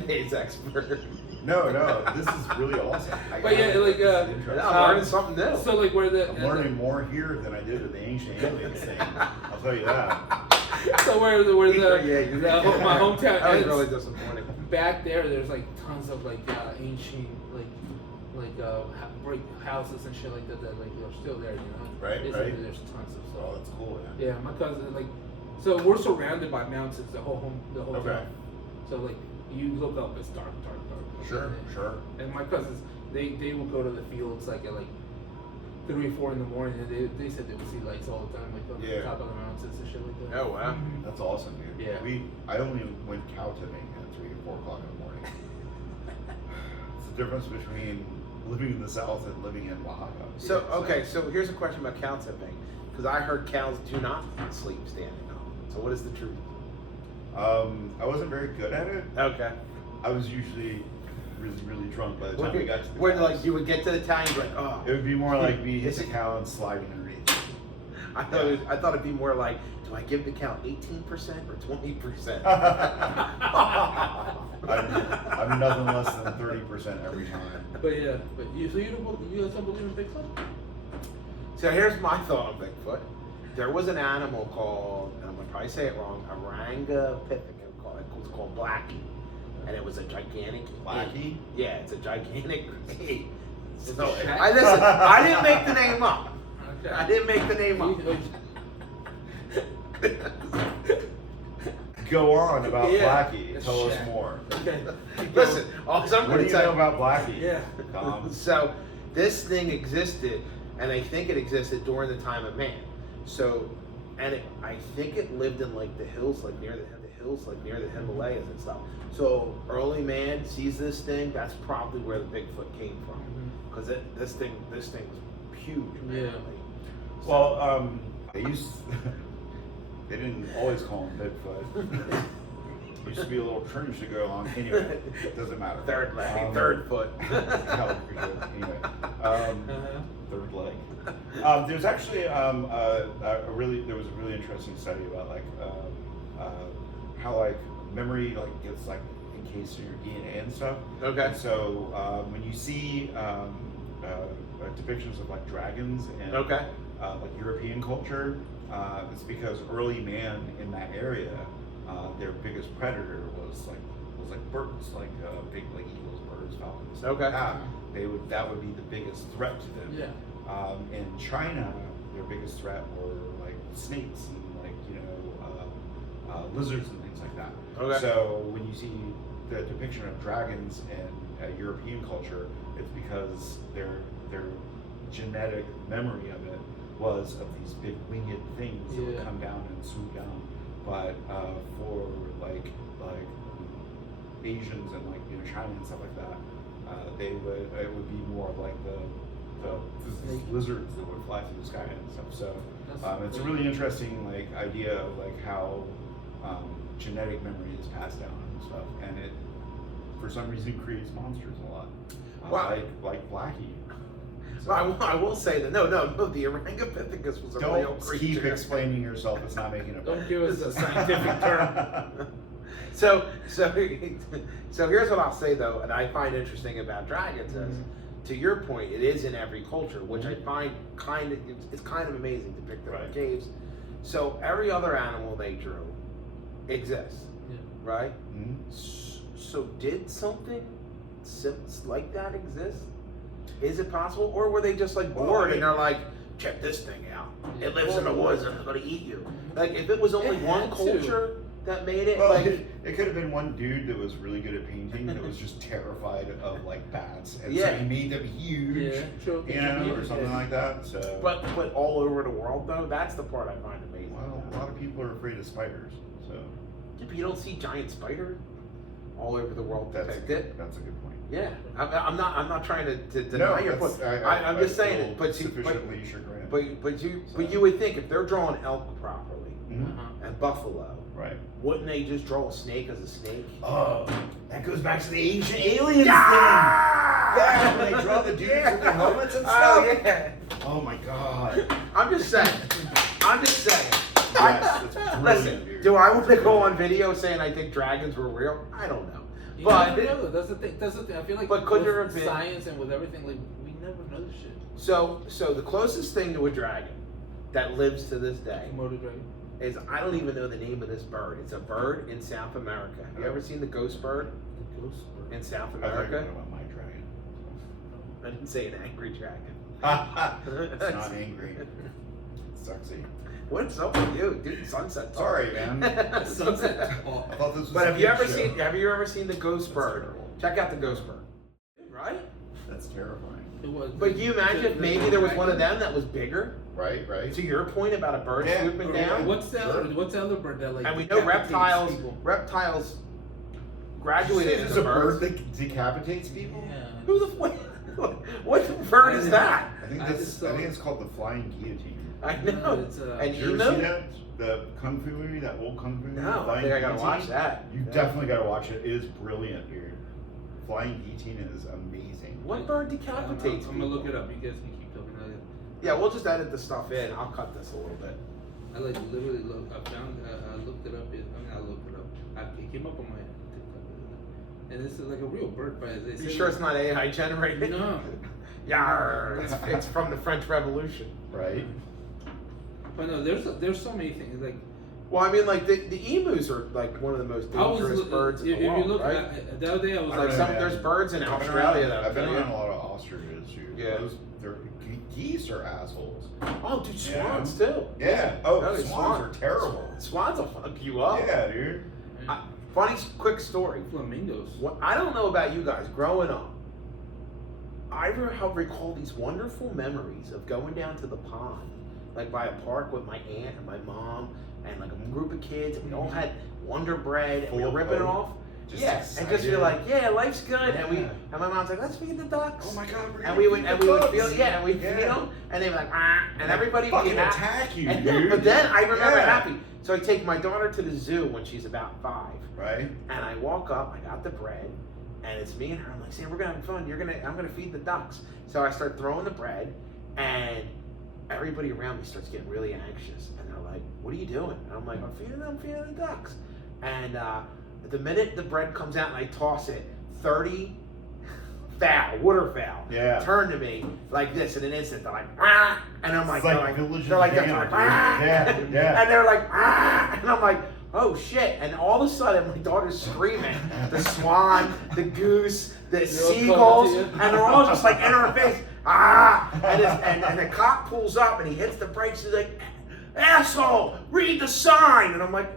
Duendes expert. No, this is really awesome. But yeah, like, This is Yeah, interesting. I'm learning something new. So like where the I'm learning more here than I did at the ancient aliens thing. I'll tell you that. so where the Yeah, you- my hometown That was ends, really disappointing. back there's like tons of like ancient brick houses and shit like that like are still there, you know. Right, There's, right. There's tons of Oh, stuff. that's cool. Yeah, my cousin so we're surrounded by mountains the whole Okay. town. So like you look up, it's dark. Sure. And my cousins, they would go to the fields like at 3 or 4 in the morning, and they said they would see lights all the time, like on Yeah. the top of the mountains and shit like that. Oh, wow. That's awesome, dude. Yeah. I only went cow tipping at 3 or 4 o'clock in the morning. It's the difference between living in the south and living in Oaxaca. So, okay, so here's a question about cow tipping. Because I heard cows do not sleep standing up. So what is the truth? I wasn't very good at it. Okay. I was usually really, really drunk by the time we got to the Where cows. like you would get to the town, you'd be like, oh. It would be more like me hitting a cow and sliding underneath. I thought it'd be more like, do I give the cow 18% or 20%? I'm nothing less than 30% every time. But yeah, you guys don't believe in Bigfoot? So here's my thought on Bigfoot. There was an animal called, and I'm gonna probably say it wrong, Orangopithecus. It was called Blackie, and it was a gigantic Blackie? ape. Yeah, it's a gigantic ape. It's So, a shack? listen, I didn't make the name up. Okay. I didn't make the name up. Go on about Yeah. Blackie. It's Tell us Shaq. more. Okay. Listen, all I'm What gonna do you tell know about Blackie? Yeah. So this thing existed, and I think it existed during the time of man. So, I think it lived in like the hills, like near the hills, like near the Himalayas and stuff. So early man sees this thing. That's probably where the Bigfoot came from, because this thing was huge. Yeah. Apparently. So- Well, they didn't always call him Bigfoot. Used to be a little cringe to go along. Anyway, it doesn't matter. third leg, third foot. Anyway, third leg. There's actually there was a really interesting study about how like memory gets encased in your DNA and stuff. Okay. And so when you see depictions of dragons and European culture, it's because early man in that area, their biggest predator was birds, big eagles, birds, falcons. Stuff Okay. like that. That would be the biggest threat to them. Yeah. In China, their biggest threat were snakes and lizards and things like that. Okay. So when you see the depiction of dragons in European culture, it's because they're genetic memory of it was of these big winged things that would come down and swoop down. But for like Asians and like China and stuff like that, it would be more of like the lizards that would fly through the sky and stuff. So it's a really interesting like idea of like how genetic memory is passed down and stuff, and it for some reason creates monsters a lot, like Blackie. So, well, I will say that no, the Orangopithecus was a real don't creature. keep explaining yourself. It's not making it better. Don't give us a scientific term. So here's what I'll say though, and I find interesting about dragons is, to your point, it is in every culture, which I find it's kind of amazing depicted in caves. So every other animal they drew exists, right? So did something like that exist? Is it possible, or were they just like bored and they're like, check this thing out? It lives in the woods and it's going to eat you. Like if it was only one culture that made it, it could have been one dude that was really good at painting that was just terrified of like bats, and so he made them huge, or something like that. So, but all over the world though, that's the part I find amazing. Well, a lot of people are afraid of spiders, so. If you don't see giant spiders all over the world depicted. That's a good point. Yeah, I'm not trying to deny your point. I'm just saying it, but you would think if they're drawing elk properly and buffalo, right? Wouldn't they just draw a snake as a snake? Oh, that goes back to the ancient aliens thing. Yeah, when they draw the dudes with the helmets and stuff. Oh my god. I'm just saying. Yes, that's brilliant, listen, dude. do I want to go on video saying I think dragons were real? I don't know. But that's the thing. I feel like but could there have with been science and with everything, like we never know this shit. So the closest thing to a dragon that lives to this day Komodo dragon is, I don't even know the name of this bird. It's a bird in South America. Have you ever seen the ghost bird? The ghost bird In South I thought you were America? talking about my dragon. I didn't say an angry dragon. It's not angry. It's sexy. What's up with you, dude? Sunset. Sorry, man. Sunset. I thought this was But a have you kid ever show. have you ever seen the ghost bird? terrible. Check out the ghost bird. Right? That's terrifying. It was. But can you imagine if maybe there was one of them that was bigger? Right. To your point about a bird Yeah. swooping down. What's the other bird that like? And we know decapitates people? reptiles graduated There's into a bird birds. that decapitates people. Yeah. Who the what bird is that? I think it's called the flying guillotine. I know. It's, An Did you ever see emu? that? The Kung Fu movie, that old Kung Fu movie? No, I Flying think I gotta Guillotine? watch that. You definitely gotta watch it. It is brilliant, dude. Flying Guillotine is amazing. What bird decapitates I'm gonna look people? it up. You guys can keep talking about it. Yeah, we'll just edit the stuff in. I'll cut this a little bit. I like literally looked. I looked it up. I looked it up. It came up on my TikTok, and this is like a real bird. But You sure it's not AI generated? No. Yarr, it's from the French Revolution. Right? But no, there's so many things like. Well, I mean, like the emus are like one of the most dangerous birds in the world, If you look right? at the other day, I was Like like, there's birds in Australia that I've been are around a lot of ostriches, dude. Yeah. Geese are assholes. Oh, dude, swans too. Yeah. Oh, No, swans are terrible. Swans will fuck you up. Yeah, dude. Funny, quick story. flamingos. I don't know about you guys. Growing up, I recall these wonderful memories of going down to the pond, like by a park with my aunt and my mom and like a group of kids, and we all had Wonder Bread and we were Full ripping it boat. off. Just Yeah, excited. and just feel like, yeah, life's good, and Yeah. my mom's like, let's feed the ducks. Oh my god, we're And we would feel, yeah, and we'd feed them, and they'd be like, ah, and everybody would fucking be happy. attack you, And dude. but then I remember Yeah. happy. So I take my daughter to the zoo when she's about 5. Right? And I walk up, I got the bread, and it's me and her. I'm like, Sam, we're gonna have fun. I'm gonna feed the ducks. So I start throwing the bread, and everybody around me starts getting really anxious. And they're like, what are you doing? And I'm like, I'm feeding the ducks. And the minute the bread comes out and I toss it, 30 waterfowl, Yeah. turn to me like this in an instant. They're like, ah! And I'm like, It's like Village of they're like, Damned, like, dude. ah! Yeah, yeah. And they're like, ah! And I'm like, oh shit. And all of a sudden, my daughter's screaming. The swan, the goose, the seagulls, coming to you. and they're all just like in her face, ah! And the cop pulls up and he hits the brakes. He's like, asshole, read the sign. And I'm like,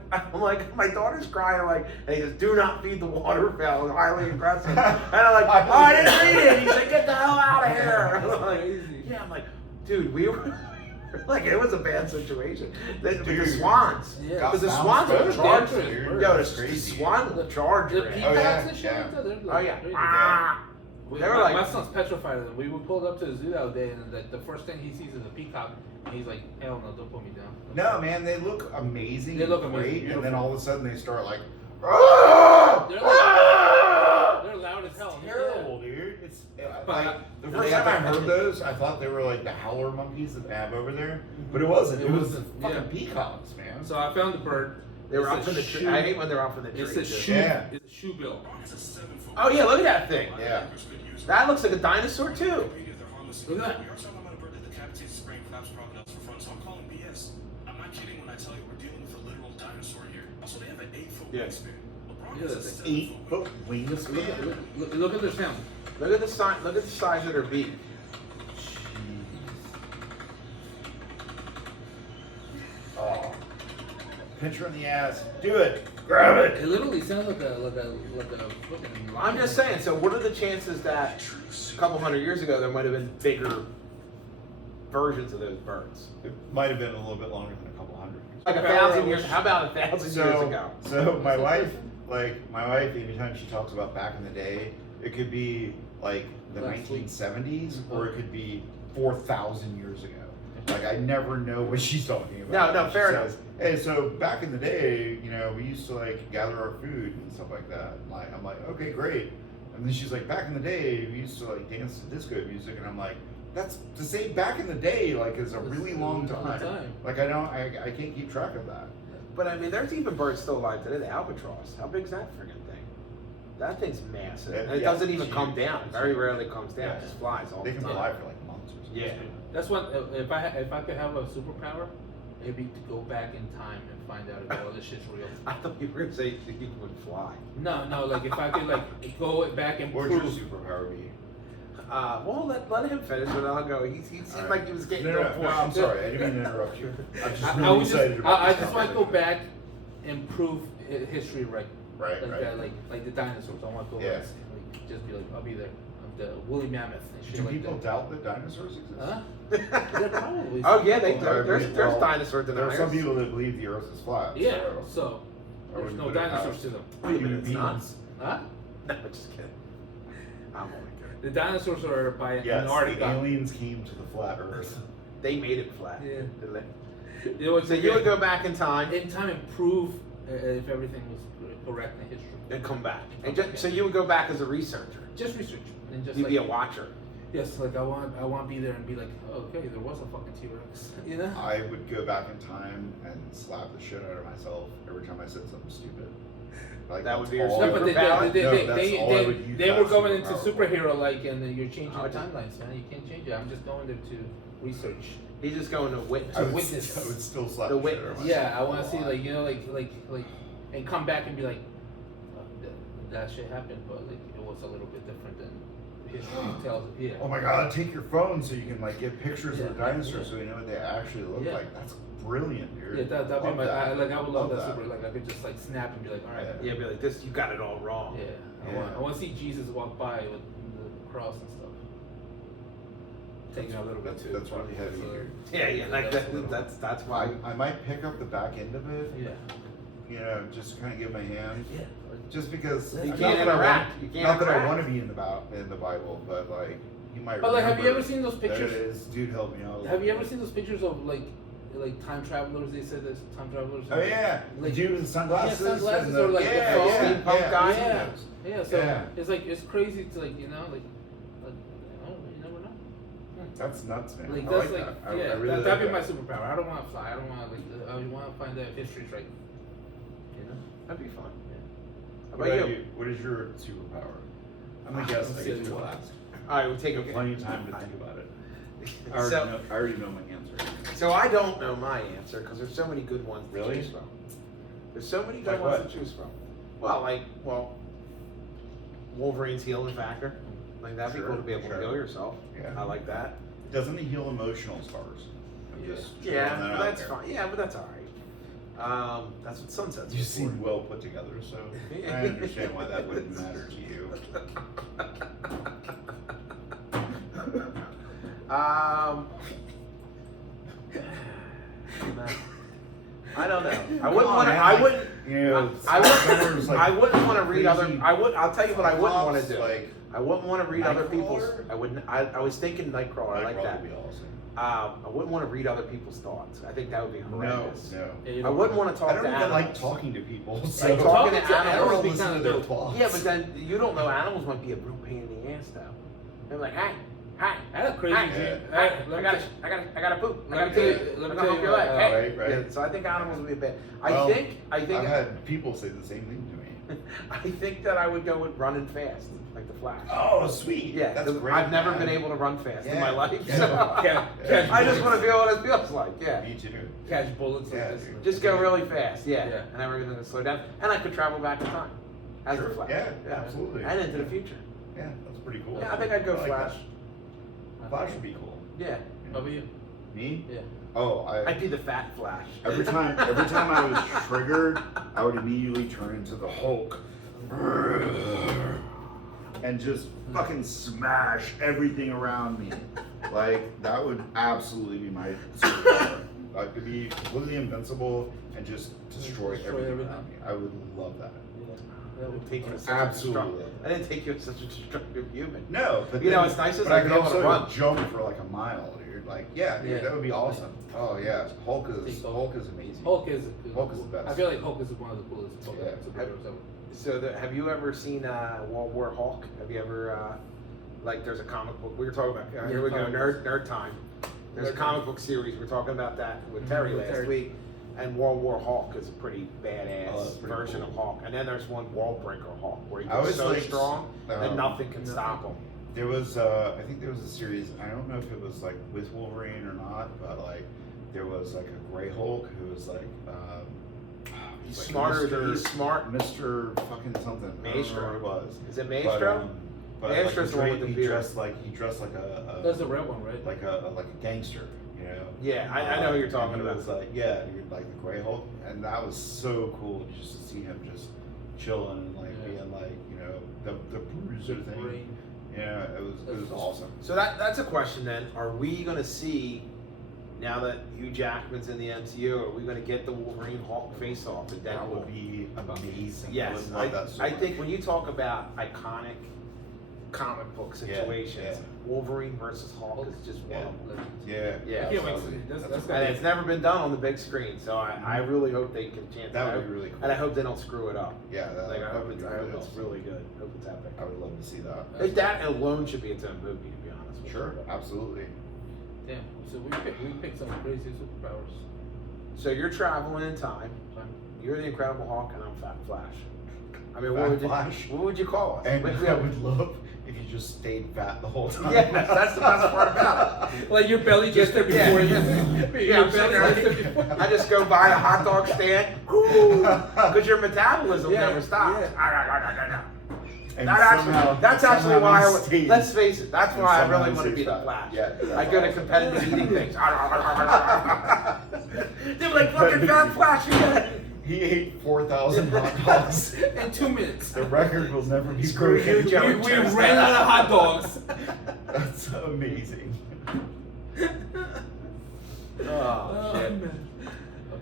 my daughter's crying, like, and he goes, do not feed the waterfowl. It's highly aggressive. And I'm like, oh, I didn't read it. He's like, get the hell out of here. I'm like, Yeah, I'm like, dude, we were like, it was a bad situation. With the swans. Yeah. Because the swans They're will charge dangerous, you. birds. Yo, That's the crazy. swan will charge you. The man. peacocks yeah, and shit yeah. like that, they're Oh like yeah. crazy. Ah. They were my like, son's petrified of them. We pulled up to the zoo the other day, and the first thing he sees is a peacock, and he's like, "Hell no, don't put me down." No, man, they look amazing. They look and amazing, great, and then beautiful. all of a sudden they start like, They're loud as hell. terrible, dude. It's But like the first time I heard those, I thought they were like the howler monkeys that they have over there, but it wasn't. It was fucking peacocks, man. So I found the bird. they were It's up a in the tree. shoe- I hate when they're up in the tree. It's a too. shoe. Yeah. It's a shoe bill. Oh yeah, look at that thing. Yeah. That looks like a dinosaur too. Look at that. We are talking about a bird that decapitates spring flaps crocodiles for fun, so I'm calling BS. I'm not kidding when I tell you we're dealing with a literal dinosaur here. Also, they have an 8-foot Yeah. wingspan. LeBron Yeah, has a that's 7-foot 8-foot wingspan. Look at their sound. Look at the size. Look at the size of their beak. Oh, pinch her in the ass. Do it. Grab it. It literally sounds like a fucking. I'm just saying. So, what are the chances that a couple hundred years ago there might have been bigger versions of those birds? It might have been a little bit longer than a couple hundred. Like 1,000 years. How about 1,000 years ago? So my wife, anytime she talks about back in the day, it could be like the Last week. 1970s, or it could be 4,000 years ago. Like I never know what she's talking about. No, She fair says, hey, so back in the day, we used to like gather our food and stuff like that. And I'm like, okay, great. And then she's like, back in the day, we used to like dance to disco music, and I'm like, that's to say back in the day, like, is a really long time. Like I can't keep track of that. But I mean, there's even birds still alive today. The albatross. How big's that friggin' thing? That thing's massive. And it Yeah, doesn't even it's come huge. down. Very rarely comes down. Yeah. It just flies all They the can time. fly for like months or something. Yeah. That's what if I could have a superpower, it'd be to go back in time and find out if all this shit's real. I thought you were going to say you would fly. No, like if I could like go back and What would your prove. superpower be? Well, let him finish, and I'll go. He seemed All right. like he was getting No, to a no, point. no, I'm sorry. I didn't mean to interrupt you. I'm just I really was excited just, about I this just want to go conversation. back and prove history right. Right, Like right. that, like the dinosaurs. I want to go Yeah. like just be like, I'll be there. I'm the woolly mammoth and shit Do like people that. doubt that dinosaurs exist? Huh? They're probably. Oh yeah, Well, there's well, dinosaur There deniers. are some people that believe the Earth is flat. Yeah. So, So I there's wouldn't no put it dinosaurs past to them. Wait a minute, human it's not? beings. Huh? No, just kidding. I'm only kidding. The dinosaurs are by Yes, the Antarctica. aliens came to the flat Earth. They made it flat. Yeah. Didn't they? It was So you would go back in time in time and prove if everything was correct in history. and come back, and so you would go back as a researcher. Just research and just You'd like be a watcher. yes, like I want to be there and be like, oh, okay, there was a fucking T-Rex, you know? I would go back in time and slap the shit out of myself every time I said something stupid. Like That that's would be your all- No, but they, superpower? they, No, they, that's they, all I would use they that were going into superpower for. superhero like, and then you're changing Oh, the timelines, man. You can't change it. I'm just going there to research. He's just going to witness. I would, witness. I would still slap The the shit out of witness. myself. Yeah, I want a to see lot. like, you know, like, and come back and be like, that shit happened, but like it was a little bit different than history tells it. Yeah. Oh my god, take your phone so you can like get pictures of the Yeah, dinosaurs yeah. so you know what they actually look Yeah. like. That's brilliant, dude. Yeah, that'd be Love my. that. I would love that, that. super. Like I could just like snap and be like, all right. Yeah, be like this. You got it all wrong. Yeah, Yeah. I want to see Jesus walk by with the cross and stuff. Taking a little bit too. That's really heavy, dude. Yeah, like That's a little- that's why. I might pick up the back end of it, Yeah. just kind of give my hand. Yeah. Just because You not can't that I interact. want- You can't Not that I interact. want to be in the Bible, but like you might. But like, have you remember ever seen those that pictures? it is, dude, help me out. Have you ever seen those pictures of like time travelers? They said there's time travelers. Oh yeah, Like- dude with the sunglasses. Yeah, sunglasses and the, or, like, the yeah, phone. yeah, Steampunk yeah, guy. I've seen Yeah. those. Yeah. So Yeah. it's like it's crazy to like like oh, you never know. That's nuts, man. Like I that's like like that. I yeah, really that'd be like my that. superpower. I don't want to fly. I don't want to like. I want to find out if history's right. You know. That'd be fun. How What about about you? you? What is your superpower? I'm the guest. I get to go last. All right, we'll take I have plenty of time to think about it. I already know my answer. So I don't know my answer because there's so many good ones to Really? choose from. There's so many good Like ones what? to choose from. Well, Wolverine's healing factor. Like that'd be Sure, cool to be able to sure. heal yourself. Yeah. I like that. Doesn't he heal emotional scars? I'm Yeah. just Yeah, throwing that but out that's there. fine. Yeah, but that's all right. That's what Sunset's You for. seem well put together, so I understand why that wouldn't matter to you. I don't know. I wouldn't want to. I wouldn't. You know, I wouldn't want to read other. crazy I'll tell you what I wouldn't want to do. like I wouldn't want to read other people's. Nightcrawler? I wouldn't. I was thinking Nightcrawler. I like Nightcrawler that. would be awesome. I wouldn't want to read other people's thoughts. I think that would be horrendous. No. Yeah, I wouldn't want to talk I don't to even animals. like talking to people. So Like talking to I don't animals want to be listen to kinda their dope. thoughts. Yeah, but then you don't know. Animals might be a real pain in the ass, though. They're like, hey, I had a crazy hey, dream. hey, Let me I gotta poop. I let gotta me pee. tell you- let I'm me gonna tell hump you, your leg. Hey. right. Yeah, so I think animals would be bad. Well, I think. I've had people say the same thing to me. I think that I would go with running fast, like the Flash. Oh, sweet. Yeah, That's 'cause great. I've never man. been able to run fast in Yeah. my life. Yeah. So Catch I just bullets. want to feel what it feels like. Yeah. Me too. catch bullets. Yeah, Like this. dude. Just go really fast. Yeah. Yeah. And everything would slow down. And I could travel back in time as Sure. the Flash. Yeah, absolutely. And into the future. Yeah, that's pretty cool. Yeah, I think I'd go like Flash. that. Flash would be cool. Yeah. How about you? Me? Yeah. Oh, I'd be the fat Flash. every time I was triggered, I would immediately turn into the Hulk and just fucking smash everything around me. Like that would absolutely be my superpower. I could be completely invincible and just destroy everything around me. I would love that. That would take you as such a Absolutely. destructive. I didn't take you as such a destructive human. No, but You know, then- it's nice as but I I could be able to also run. jump for like a mile, dude. Like, yeah, dude, Yeah. that would be awesome. Oh yeah, Hulk is Take amazing. Hulk is Hulk is the best. I feel like Hulk is one of the coolest Yeah. superheroes ever. So, have you ever seen World War Hulk? Have you ever, like, there's a comic book we were talking about. Here we go, comic nerd time. There's a Nerd comic book series. We were talking about that with Terry with last Terry. week. And World War Hulk is a pretty Oh, badass that's pretty version cool. of Hulk. And then there's one Wall Breaker Hulk where he I gets always so liked, strong that nothing can nothing. stop him. There was, I think there was a series. I don't know if it was like with Wolverine or not, but like there was like a Gray Hulk who was like, He's like smarter than he's smart. Mr. fucking something. I don't Maestro. remember what it was. Is it But, Maestro? but Maestro's the one with the he beard. dressed like a That's the red one, right? like a gangster, you know. Yeah, I know who you're And talking he about. was like, yeah, dude, like the Gray Hulk, and that was so cool just to see him just chilling and like Yeah. being like, you know, the bruiser The thing. brain. Yeah, it was awesome. So that's a question then. Are we going to see, now that Hugh Jackman's in the MCU, are we going to get the Wolverine Hulk face off in That would Deadpool? be amazing. Yes, I would love that so I much. think when you talk about iconic comic book Yeah, situations, yeah. Wolverine versus Hulk is just one Yeah. of them. Yeah, Yeah. I can't wait to see absolutely. it. That's That's gotta And be- it's never been done on the big screen, so I really hope they can chance That it would out. be really cool. And I hope they don't screw it up. Yeah, that, Like I that hope would it's, be I hope really it's awesome. really good. I hope it's epic. I would love to see that. Like that alone should be its own movie, to be honest with Sure, you. absolutely. Damn. So we picked some crazy superpowers. So you're traveling in time. Fine. You're the Incredible Hulk, and I'm Fat Flash. I mean, Fat what would Flash? you? What would you call us? And We- I would love if you just stayed fat the whole time. Yes, that's the best part about it. Like your belly gets there Yeah. before you. Yeah, Your I'm sitting belly there, gets there before. I just go by a hot dog stand, because your metabolism Yeah, never stops. And That's actually somehow why. he stays. Let's face it. That's And why I somehow really he want to stays be the fat. Flash. Yeah, that's I go to awesome. competitive eating things. They're like, fucking Fat Flash again. He ate 4,000 hot dogs. In 2 minutes. The record will never be Screw broken. you, Joe. We ran out of hot dogs. That's amazing. Oh shit. man.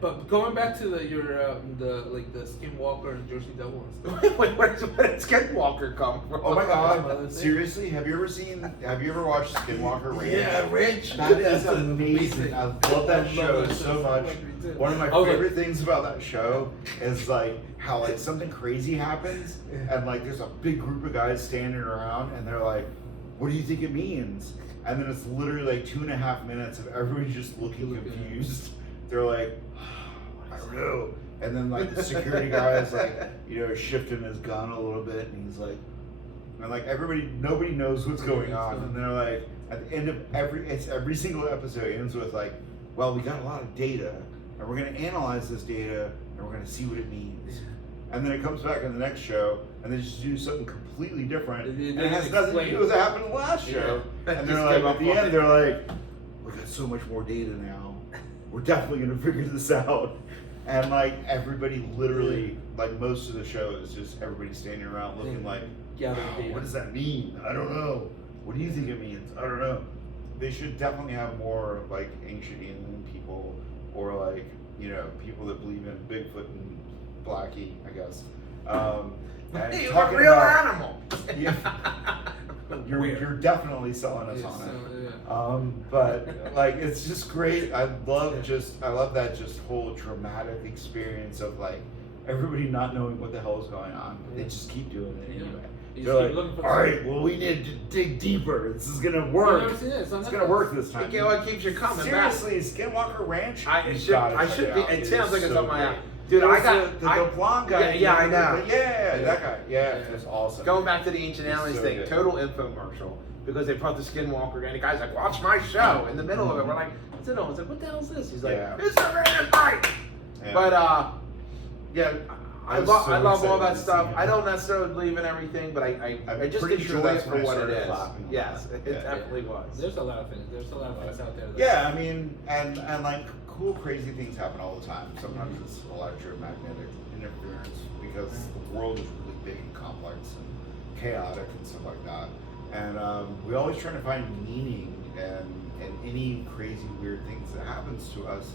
But going back to the Skinwalker and Jersey Devil and stuff. Wait, where did Skinwalker come from? Oh my Another god, thing. seriously? Have you ever watched Skinwalker Ranch? Ranch. That is amazing. I love that show so much. One of my favorite things about that show is like how like something crazy happens and like there's a big group of guys standing around and they're like, what do you think it means? And then it's literally like 2.5 minutes of everybody just looking confused. They're like, I don't know. And then like the security guy is like, you know, shifting his gun a little bit and he's like, and like nobody knows what's going on. And they're like, at the end of every single episode ends with like, well, we got a lot of data and we're gonna analyze this data and we're gonna see what it means. And then it comes back in the next show and they just do something completely different. And it has nothing to do with what happened in the last show. And they're like, at the end, they're like, we got so much more data now. We're definitely gonna figure this out. And like everybody literally, like most of the show is just everybody standing around looking like, Gather wow, data. what does that mean? I don't know. What do you think it means? I don't know. they should definitely have more like ancient alien people, or like, you know, people that believe in Bigfoot and Blackie, I guess. And He's a talking real about- animal. Yeah. You're definitely selling us on it. But like, it's just great. I love that just whole dramatic experience of like everybody not knowing what the hell is going on. They just keep doing it anyway. They're like, all right, well, we need to dig deeper. This is gonna work. It's gonna work this time. It keeps you coming Seriously, Skinwalker Ranch. I should be. It sounds like it's on my. Dude, I got the blonde guy. Yeah, I know. Yeah, that guy. Yeah, it's awesome. Going back to the Ancient Aliens so thing, good. total infomercial, because they brought the Skinwalker and the guy's like, watch my show. In the middle of it, we're like, what's it on? It's like, what the hell is this? He's like, it's a random fight. Yeah. But yeah, I love all that stuff. him. I don't necessarily believe in everything, but I just pretty enjoy sure that's it for when I what it started is. clapping on Yes, that. it Yeah. definitely was. There's a lot of things. There's a lot of things out there. Yeah, I mean, and like cool, crazy things happen all the time. Sometimes it's electromagnetic interference because the world is really big and complex and chaotic and stuff like that. And we always try to find meaning in any crazy, weird things that happens to us.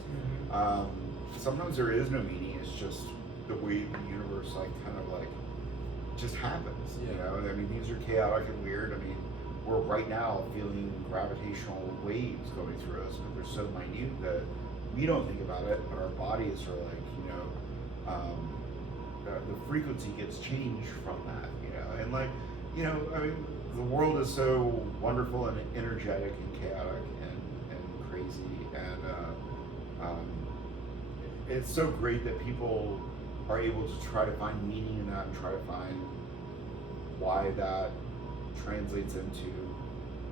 Sometimes there is no meaning. It's just the way the universe just happens. You know, I mean, things are chaotic and weird. I mean, we're right now feeling gravitational waves going through us, but they're so minute that we don't think about it, but our bodies are like, you know, the frequency gets changed from that, you know, and like, you know, I mean, the world is so wonderful and energetic and chaotic and crazy, and it's so great that people are able to try to find meaning in that and try to find why that translates into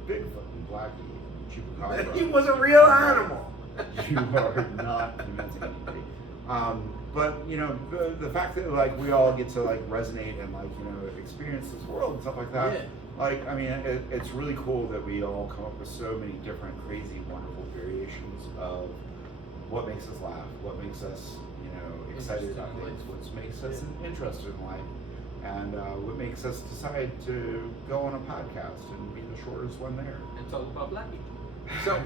Bigfoot and Blackie and Chupacabra. He was a real animal. You are not convincing anybody. But you know, the fact that like we all get to like resonate and like, you know, experience this world and stuff like that. Yeah. Like, I mean, it's really cool that we all come up with so many different crazy, wonderful variations of what makes us laugh, what makes us, you know, excited about things, what makes us interested in life, and what makes us decide to go on a podcast and be the shortest one there. And talk about Blackie. So,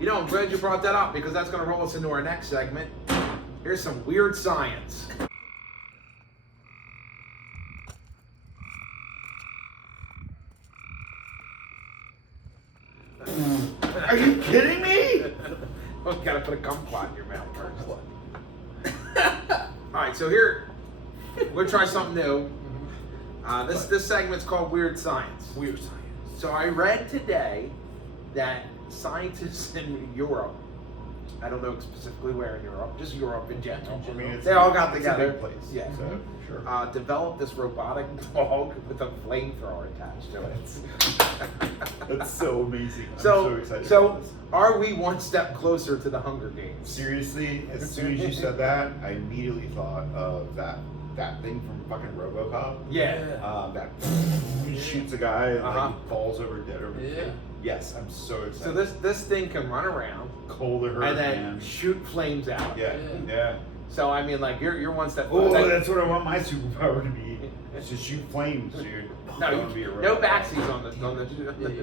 you know, I'm glad you brought that up because that's going to roll us into our next segment. Here's some weird science. Are you kidding me? Well, you gotta put a kumquat in your mouth first. Alright, so here, we're gonna try something new. This segment's called Weird Science. Weird science. So I read today that scientists in Europe, I don't know specifically where in Europe, just Europe in general, I mean, they all got it's together. a big place. Yeah. So, sure. Developed this robotic dog with a flamethrower attached to it. That's so amazing. I'm So, so excited so about this. are we one step closer to the Hunger Games? Seriously, as soon as you said that, I immediately thought of that thing from fucking RoboCop. Yeah. That he shoots a guy and Uh-huh. like he falls over dead over the thing. Yes, I'm so excited. So this thing can run around colder hurt, and then man. shoot flames out. Yeah. So I mean, like you're one step. Oh, like, that's what I want my superpower to be. It's to shoot flames, dude. no, I wanna be a no robot. backsies on the.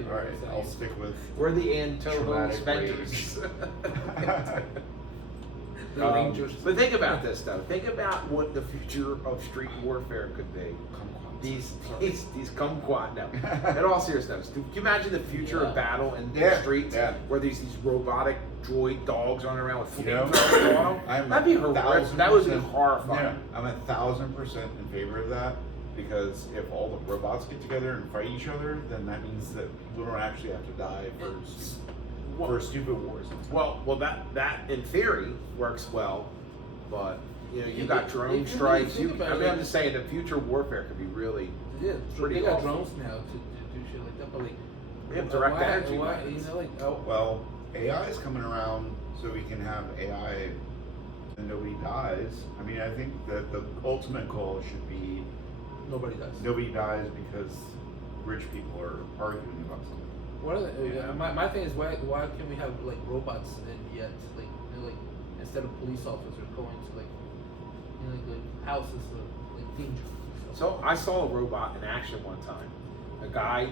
All right, I'll stick with. We're the Antoho Traumatic Avengers. The Rangers. But think about this though. Think about what the future of street warfare could be. These kumquat now. In all seriousness, can you imagine the future of battle in the streets where there's these robotic droid dogs running around with flamethrowers on them? That'd be horrific. That would be horrifying. Yeah, I'm 1,000% in favor of that, because if all the robots get together and fight each other, then that means that people don't actually have to die for stupid wars. Well, that in theory works well, but you know, you got drone strikes. I'm just saying, the future warfare could be really pretty. They got awful. drones now to do shit like that, but like, We have direct energy why, weapons. you know, like, Well, AI is coming around, so we can have AI and nobody dies. I mean, I think that the ultimate goal should be nobody does. nobody dies because rich people are arguing about something. What are they, my thing is why can we have like robots and yet like, you know, like instead of police officers going to like, you know, like houses of like danger. So I saw a robot in action one time. A guy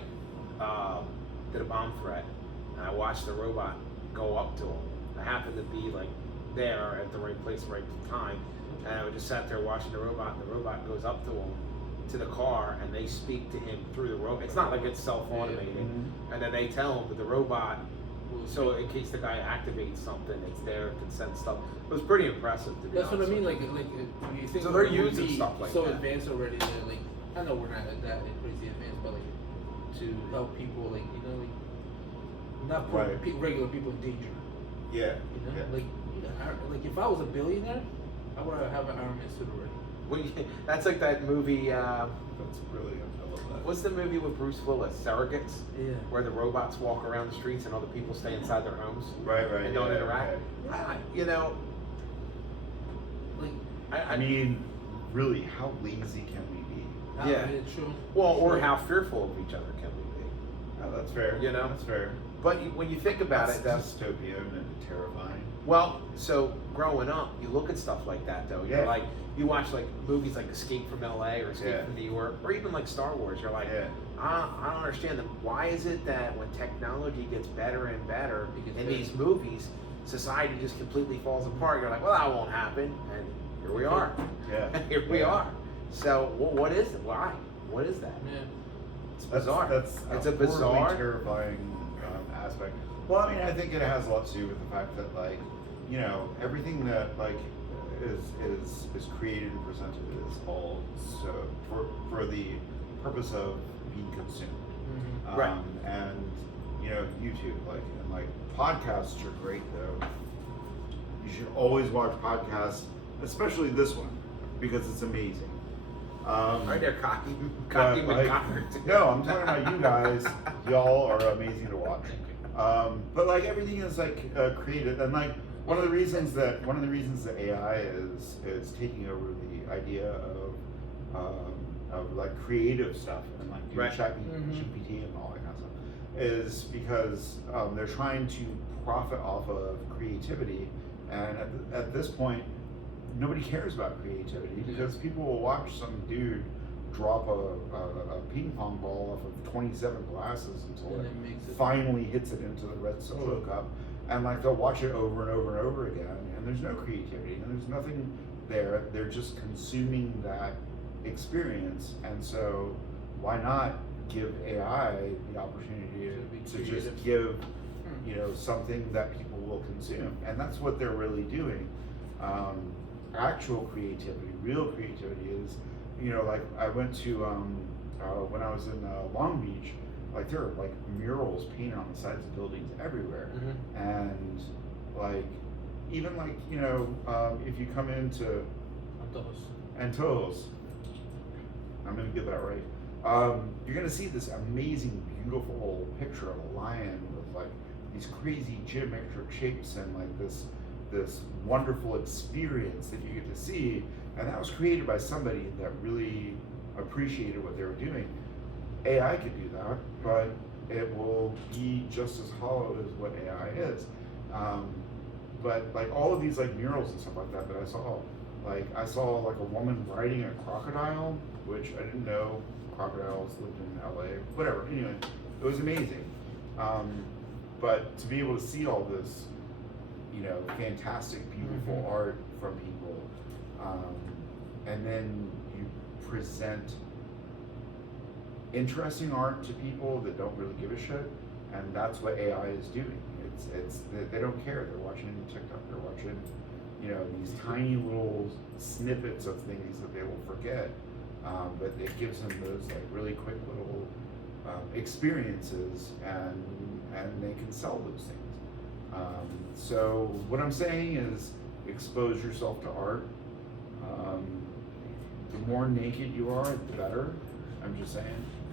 did a bomb threat, and I watched the robot go up to him. I happened to be like there at the right place, right time, and I just sat there watching the robot. And the robot goes up to him, to the car, and they speak to him through the robot. It's not like it's self-automated, and then they tell him, but the robot. So in case the guy activates something, it's there, it can send stuff. It was pretty impressive to be That's what I honest mean. with Like you think So they're it would using be stuff like so that. advanced already. That like I know we're not that crazy advanced, but like to help people, like not put Right. regular people in danger. Yeah. Like like if I was a billionaire, I would have an Iron Man suit already. Well, that's like that movie. That's brilliant. I love that. What's the movie with Bruce Willis, Surrogates? Yeah. Where the robots walk around the streets and other people stay inside their homes Right. and don't interact. okay. You know, Like I mean, really, how lazy can we be? Yeah. True. well, or how fearful of each other can we be? Oh, that's fair. You know? That's fair. But when you think about That's it, that's dystopian and terrifying. well. So growing up, you look at stuff like that, though. You're Yeah. like, you watch like movies like Escape from L.A. or Escape Yeah. from New York, or even like Star Wars. You're like, Yeah. I don't understand them. Why is it that when technology gets better and better It gets in better. these movies, society just completely falls apart? You're like, well, that won't happen, and here we are. Yeah. Here we Yeah. are. So, what is it? Why? What is that? Yeah. It's bizarre. That's It's a horribly bizarre. terrifying aspect. Well, I mean, I think it has a lot to do with the fact that, like, everything that like is created and presented is all so for the purpose of being consumed. Mm-hmm. Right. And YouTube, like podcasts are great though. You should always watch podcasts, especially this one, because it's amazing. Right there, Cocky But, McCockert. no, I'm talking about you guys. Y'all are amazing to watch. But like everything is like created, and like one of the reasons that AI is taking over the idea of like creative stuff and like doing Right. GPT and all that kind of stuff is because they're trying to profit off of creativity, and at this point, nobody cares about creativity because people will watch some dude drop a ping pong ball off of 27 glasses until And it it makes it- finally hits it into the red solo cup, and like they'll watch it over and over and over again, and there's no creativity and there's nothing there. They're just consuming that experience, and so why not give AI the opportunity to just give something that people will consume, and that's what they're really doing. Actual creativity, real creativity is, like I went to when I was in Long Beach, like there are like murals painted on the sides of buildings everywhere, and like even like if you come into Antos, I'm gonna get that right. You're gonna see this amazing, beautiful picture of a lion with like these crazy geometric shapes and like this wonderful experience that you get to see, and that was created by somebody that really appreciated what they were doing. AI could do that, but it will be just as hollow as what AI is. But like all of these like murals and stuff like that I saw like a woman riding a crocodile, which I didn't know crocodiles lived in LA, whatever. Anyway, it was amazing. But to be able to see all this, fantastic, beautiful art from people, and then you present interesting art to people that don't really give a shit, and that's what AI is doing. They don't care. They're watching TikTok. They're watching, these tiny little snippets of things that they will forget, but it gives them those like really quick little experiences, and they can sell those things. So what I'm saying is expose yourself to art. The more naked you are, the better. I'm just saying.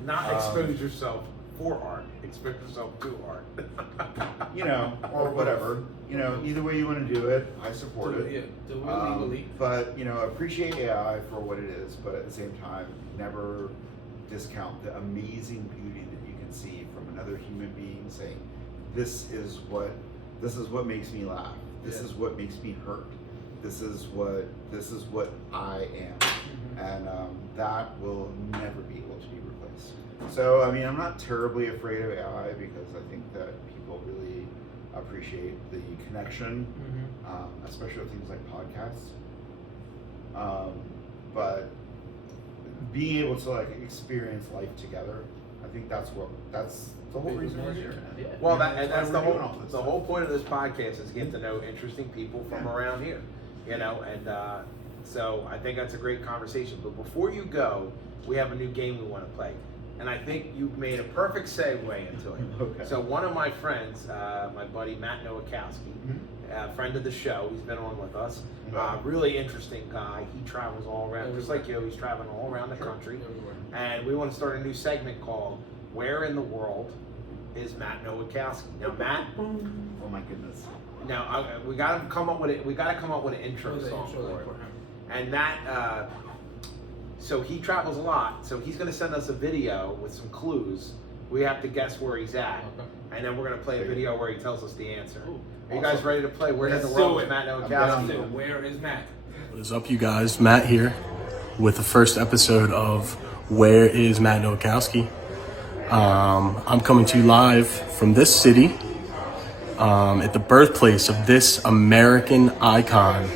Not expose yourself for art. Expose yourself to art. Or whatever. Either way you want to do it, I support it. Yeah, do it legally. But appreciate AI for what it is, but at the same time, never discount the amazing beauty that you can see from another human being saying, this is what makes me laugh. This is what makes me hurt. This is what I am. And that will never be able to be replaced. So, I mean, I'm not terribly afraid of AI because I think that people really appreciate the connection, especially with things like podcasts. But being able to like experience life together, I think that's the whole reason we're here. Yeah. Well, that's the whole point of this podcast is get to know interesting people from around here, and so I think that's a great conversation. But before you go, we have a new game we want to play, and I think you've made a perfect segue into it. Okay. So one of my friends, my buddy Matt Nowakowski, friend of the show, he's been on with us. Really interesting guy. He travels all around, just like you. He's traveling all around the country, and we want to start a new segment called "Where in the World is Matt Nowakowski?" Now, Matt. Oh my goodness. Now we got to come up with it. We got to come up with an intro song for him. And Matt, so he travels a lot. So he's going to send us a video with some clues. We have to guess where he's at, and then we're going to play a video where he tells us the answer. Are you guys ready to play? Where in the world is Matt Nowakowski? Where is Matt? What is up, you guys? Matt here with the first episode of Where is Matt Nowakowski? I'm coming to you live from this city, at the birthplace of this American icon,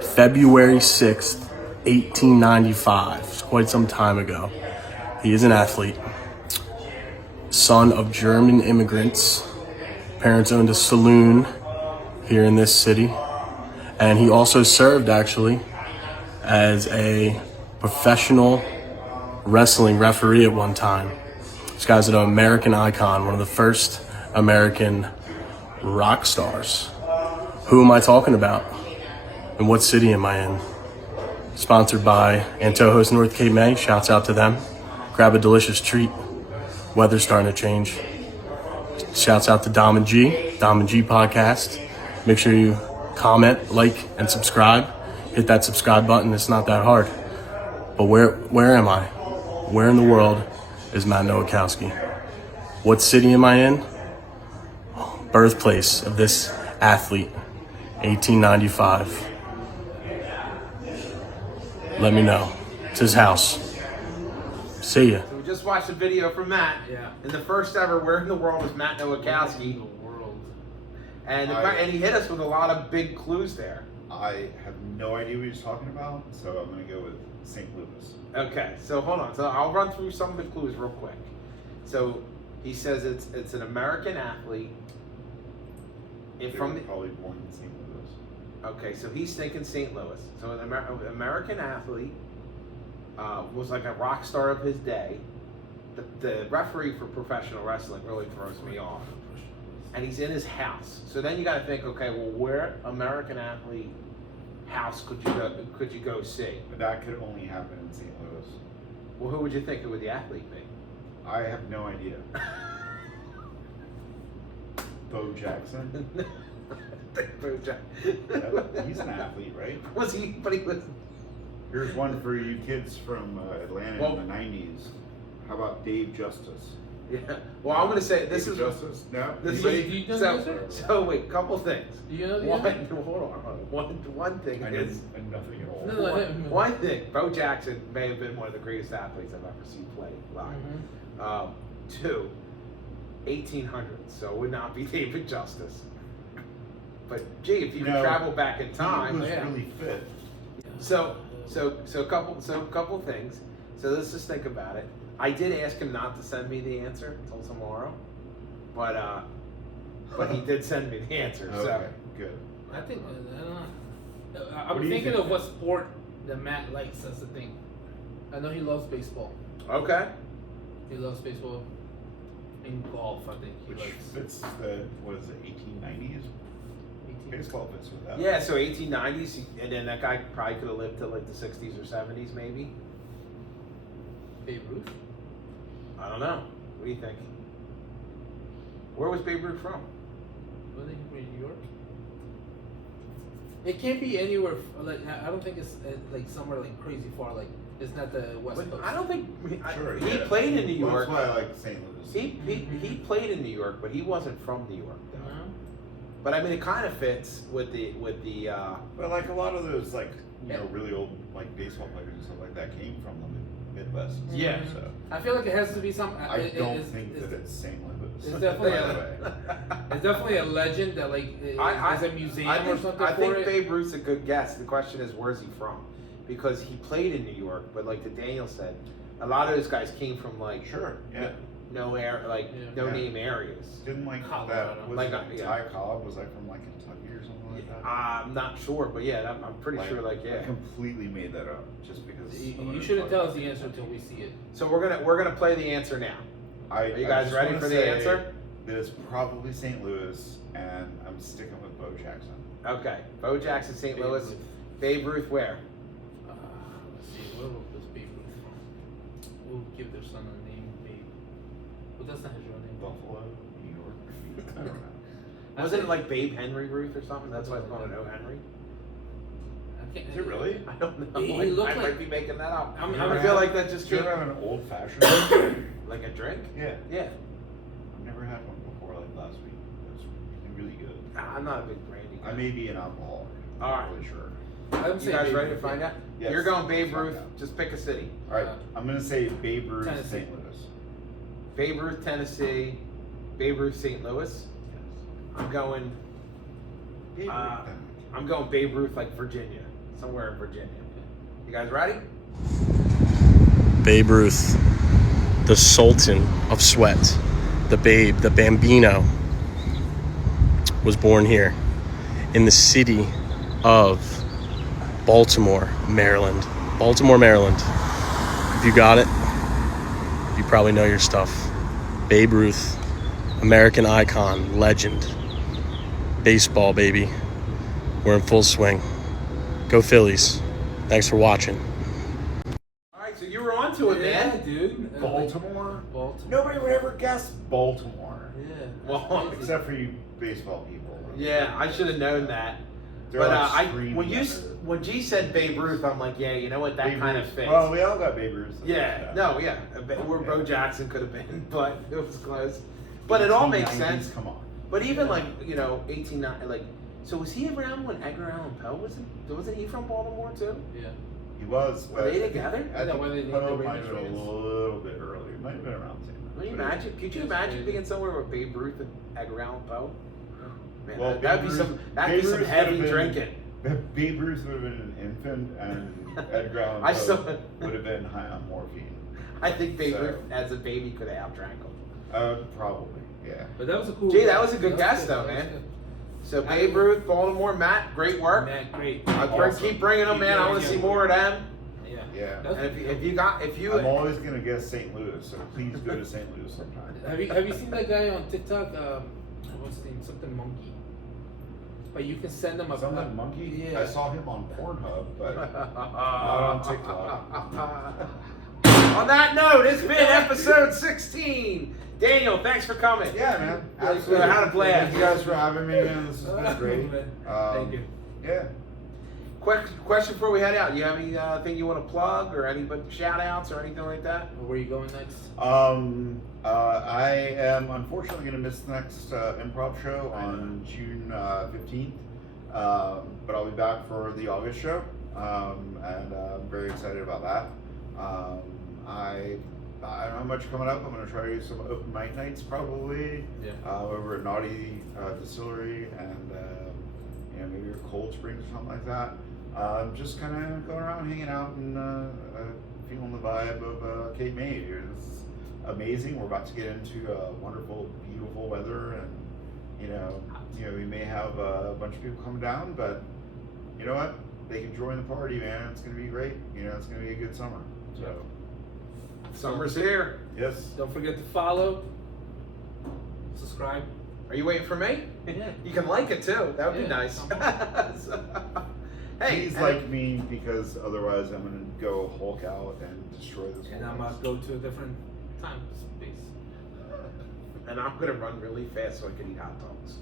February 6th, 1895. It's quite some time ago. He is an athlete, son of German immigrants. Parents owned a saloon here in this city. And he also served, actually, as a professional wrestling referee at one time. This guy's an American icon, one of the first American rock stars. Who am I talking about? And what city am I in? Sponsored by Antojos North Cape May. Shouts out to them. Grab a delicious treat. Weather's starting to change. Shouts out to Dom and G podcast. Make sure you comment, like, and subscribe. Hit that subscribe button. It's not that hard. But where am I? Where in the world is Matt Nowakowski? What city am I in? Birthplace of this athlete, 1895. Let me know. It's his house. See ya. So we just watched a video from Matt. Yeah. In the first ever "Where in the World is Matt Nowakowski?" The world. And he hit us with a lot of big clues there. I have no idea what he's talking about, so I'm going to go with St. Louis. Okay, so hold on. So I'll run through some of the clues real quick. So he says it's an American athlete. They From were the, probably born in St. Louis. okay, so he's thinking St. Louis. So an American athlete, was like a rock star of his day. The referee for professional wrestling really throws me off. And he's in his house. So then you got to think, okay, well, where American athlete house could you go see? But that could only happen in St. Louis. Well, who would you think it would the athlete be? I have no idea. Bo Jackson. He's an athlete, right? Was he? But he was. Here's one for you kids from Atlanta in the 90s. How about Dave Justice? Yeah. Well, I'm gonna say this Dave is Justice. No. This Do is you know the answer? so wait, couple things. Do you know the One, answer? hold on. One thing I know is nothing at all. No. one thing. Bo Jackson may have been one of the greatest athletes I've ever seen play live. Two, 1800s, so it would not be David Justice. But gee, if you could travel back in time, He was really fit. So a couple things. So let's just think about it. I did ask him not to send me the answer until tomorrow, but he did send me the answer. Okay, So good. I think I don't know. I'm What do you thinking think, of what sport that Matt likes. That's the thing. I know he loves baseball. okay. He loves baseball and golf. I think he Which likes. fits the, what is it, 1890s? Baseball fits with that. Yeah, so 1890s, and then that guy probably could have lived till like the 60s or 70s, maybe. Babe Ruth. I don't know. What do you think? Where was Babe Ruth from? Was he from New York? It can't be anywhere. Like I don't think it's like somewhere like crazy far. Like it's not the West But Coast. I don't think Sure, he yeah. played in New Well, York. that's why I like St. Louis. He played in New York, but he wasn't from New York though. No? But I mean, it kind of fits with the. But like a lot of those, like, you know, really old like baseball players and stuff like that came from the Midwest. Yeah. So I feel like it has to be some. I don't think that it's St. Louis. It's definitely by the way. It's definitely a legend that like is a museum or something. I think for it. Babe Ruth's a good guess. The question is, where's he from? Because he played in New York, but like Daniel said, a lot of those guys came from like Sure. Yeah. no name areas. Didn't like Colorado. that. Was Like, it yeah. Ty Cobb was like from like Kentucky or something like that. I'm not sure, but yeah, I'm pretty sure. Like, I yeah. completely made that up just because. You shouldn't tell us the answer until we see it. So we're gonna play the answer now. Are you guys just ready wanna for the say answer? That it's probably St. Louis, and I'm sticking with Bo Jackson. Okay, Bo Jackson, St. Babe Louis. Ruth. Babe Ruth, where? Let's see, where will this Babe Ruth from? We'll give their son a name, Babe. But that's not his real name. Buffalo, New York. I don't know. Wasn't it like Babe Henry Ruth or something? That's why it's called O. Henry. I can't. Is it really? I don't know. He looked I like- might be making that up. I mean, I feel like that just Do you came ever have an old fashioned? like a drink. Yeah. Yeah. I've never had one before, like last week. It was really good. I'm not a big brandy guy. I may be an alcoholic. I'm All not right. really sure. I'm You saying guys Babe ready to Ruth, find yeah. out? Yes. You're going Babe Let's find Ruth. out. Just pick a city. All right, I'm gonna say Babe Ruth, Tennessee. St. Louis. Babe Ruth, Tennessee. Babe Ruth, St. Louis. I'm going. Babe Ruth, Uh, then. I'm going Babe Ruth, like Virginia, somewhere in Virginia. You guys ready? Babe Ruth, the Sultan of Sweat, the Babe, the Bambino, was born here in the city of Baltimore, Maryland. Baltimore, Maryland. If you got it, you probably know your stuff. Babe Ruth, American icon, legend. Baseball, baby. We're in full swing. Go Phillies. Thanks for watching. All right, so you were onto it, Yeah, man. dude. Baltimore? Baltimore. Nobody would ever guess Baltimore. Yeah. Well, that's crazy. Except for you baseball people. Yeah, I should have known that. They're But like screaming when at it. when G said Babe Ruth, I'm like, yeah, you know what, that Babe kind of Ruth. fits. Well, we all got Babe Ruth. Yeah, no, yeah. Where Bo Jackson could have been, but it was close. But it all makes 1890s, sense. Come on. But even like, 1890, like, so was he around when Edgar Allan Poe wasn't he from Baltimore too? Yeah. He was. Were they together? I Is that think why they named Poe their might have been Ravens? a little bit earlier. Might have been around the same time. Can you But imagine? Could you That's imagine crazy. being somewhere with Babe Ruth and Edgar Allan Poe? Man, Well, that'd be Babe some Ruth- that'd be Babe some Ruth heavy would have been- drinking. Babe Ruth would have been an infant, and Edgar Allan I Poe still- would have been high on morphine. I think Babe So- Ruth as a baby could have outdrank him. Probably, yeah. But that was a cool. Gee, that was a good guess, good, though, that was man. good. So Babe Ruth, Baltimore, Matt, great work. Matt, great. Awesome. Keep bringing them, man. I want to see more of them. Yeah. Yeah. That was And good. if you I'm always gonna guess St. Louis, so please go to St. Louis sometime. Have you seen that guy on TikTok? What's his name? Something monkey. But you can send him a Something monkey? Yeah. I saw him on Pornhub, but not on TikTok. On that note, it's been episode 16. Daniel, thanks for coming. Yeah, man. Absolutely. I had a blast. Thank you guys for having me, man. This has been great. Thank you. Yeah. Question before we head out. You have anything you want to plug or any shout outs or anything like that? Where are you going next? I am unfortunately going to miss the next improv show on June 15th, but I'll be back for the August show, and I'm very excited about that. I don't have much coming up. I'm going to try to do some open mic nights probably over at Naughty Distillery and maybe Cold Springs or something like that. Just kind of going around, hanging out, and feeling the vibe of Cape May here. This is amazing. We're about to get into wonderful, beautiful weather, and we may have a bunch of people coming down, but you know what? They can join the party, man. It's gonna be great. It's gonna be a good summer. So Summer's here. yes. Don't forget to follow, subscribe. Are you waiting for me? Yeah. You can like it too. That would be Yeah, nice. Please and- like me, because otherwise I'm gonna go Hulk out and destroy this And I'm world. gonna go to a different time space. And I'm gonna run really fast so I can eat hot dogs.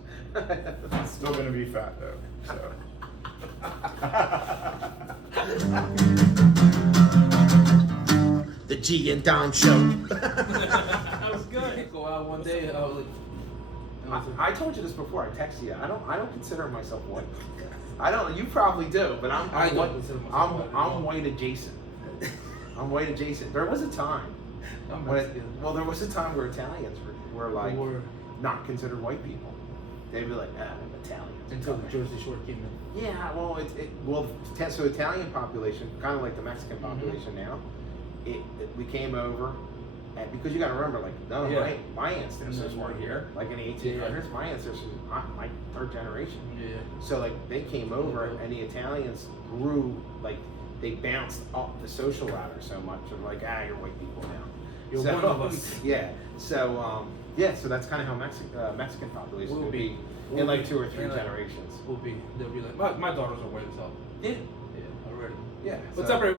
It's still gonna be fat though. So. The G and Dom Show. That was good. Go out one day. I was like, I told you this before. I texted you. I don't consider myself white. I don't. You probably do, but I don't consider myself white at all. I'm white adjacent. I'm white adjacent. There was a time. There was a time where Italians were like not considered white people. They'd be like, I'm Italian. Until the Jersey Shore came in. Yeah, so Italian population, kind of like the Mexican population now, we came over, and because you got to remember, like none of my ancestors were here. Like in the 1800s, my ancestors, my third generation. Yeah. So like they came over, and the Italians grew, like they bounced up the social ladder so much. And like, you're white people now. You're one of us. Yeah. So so that's kind of how Mexican population will be in like 2 or 3 generations. They'll be like, my daughters are white as hell. Yeah. Yeah, already. Yeah. What's up, everybody?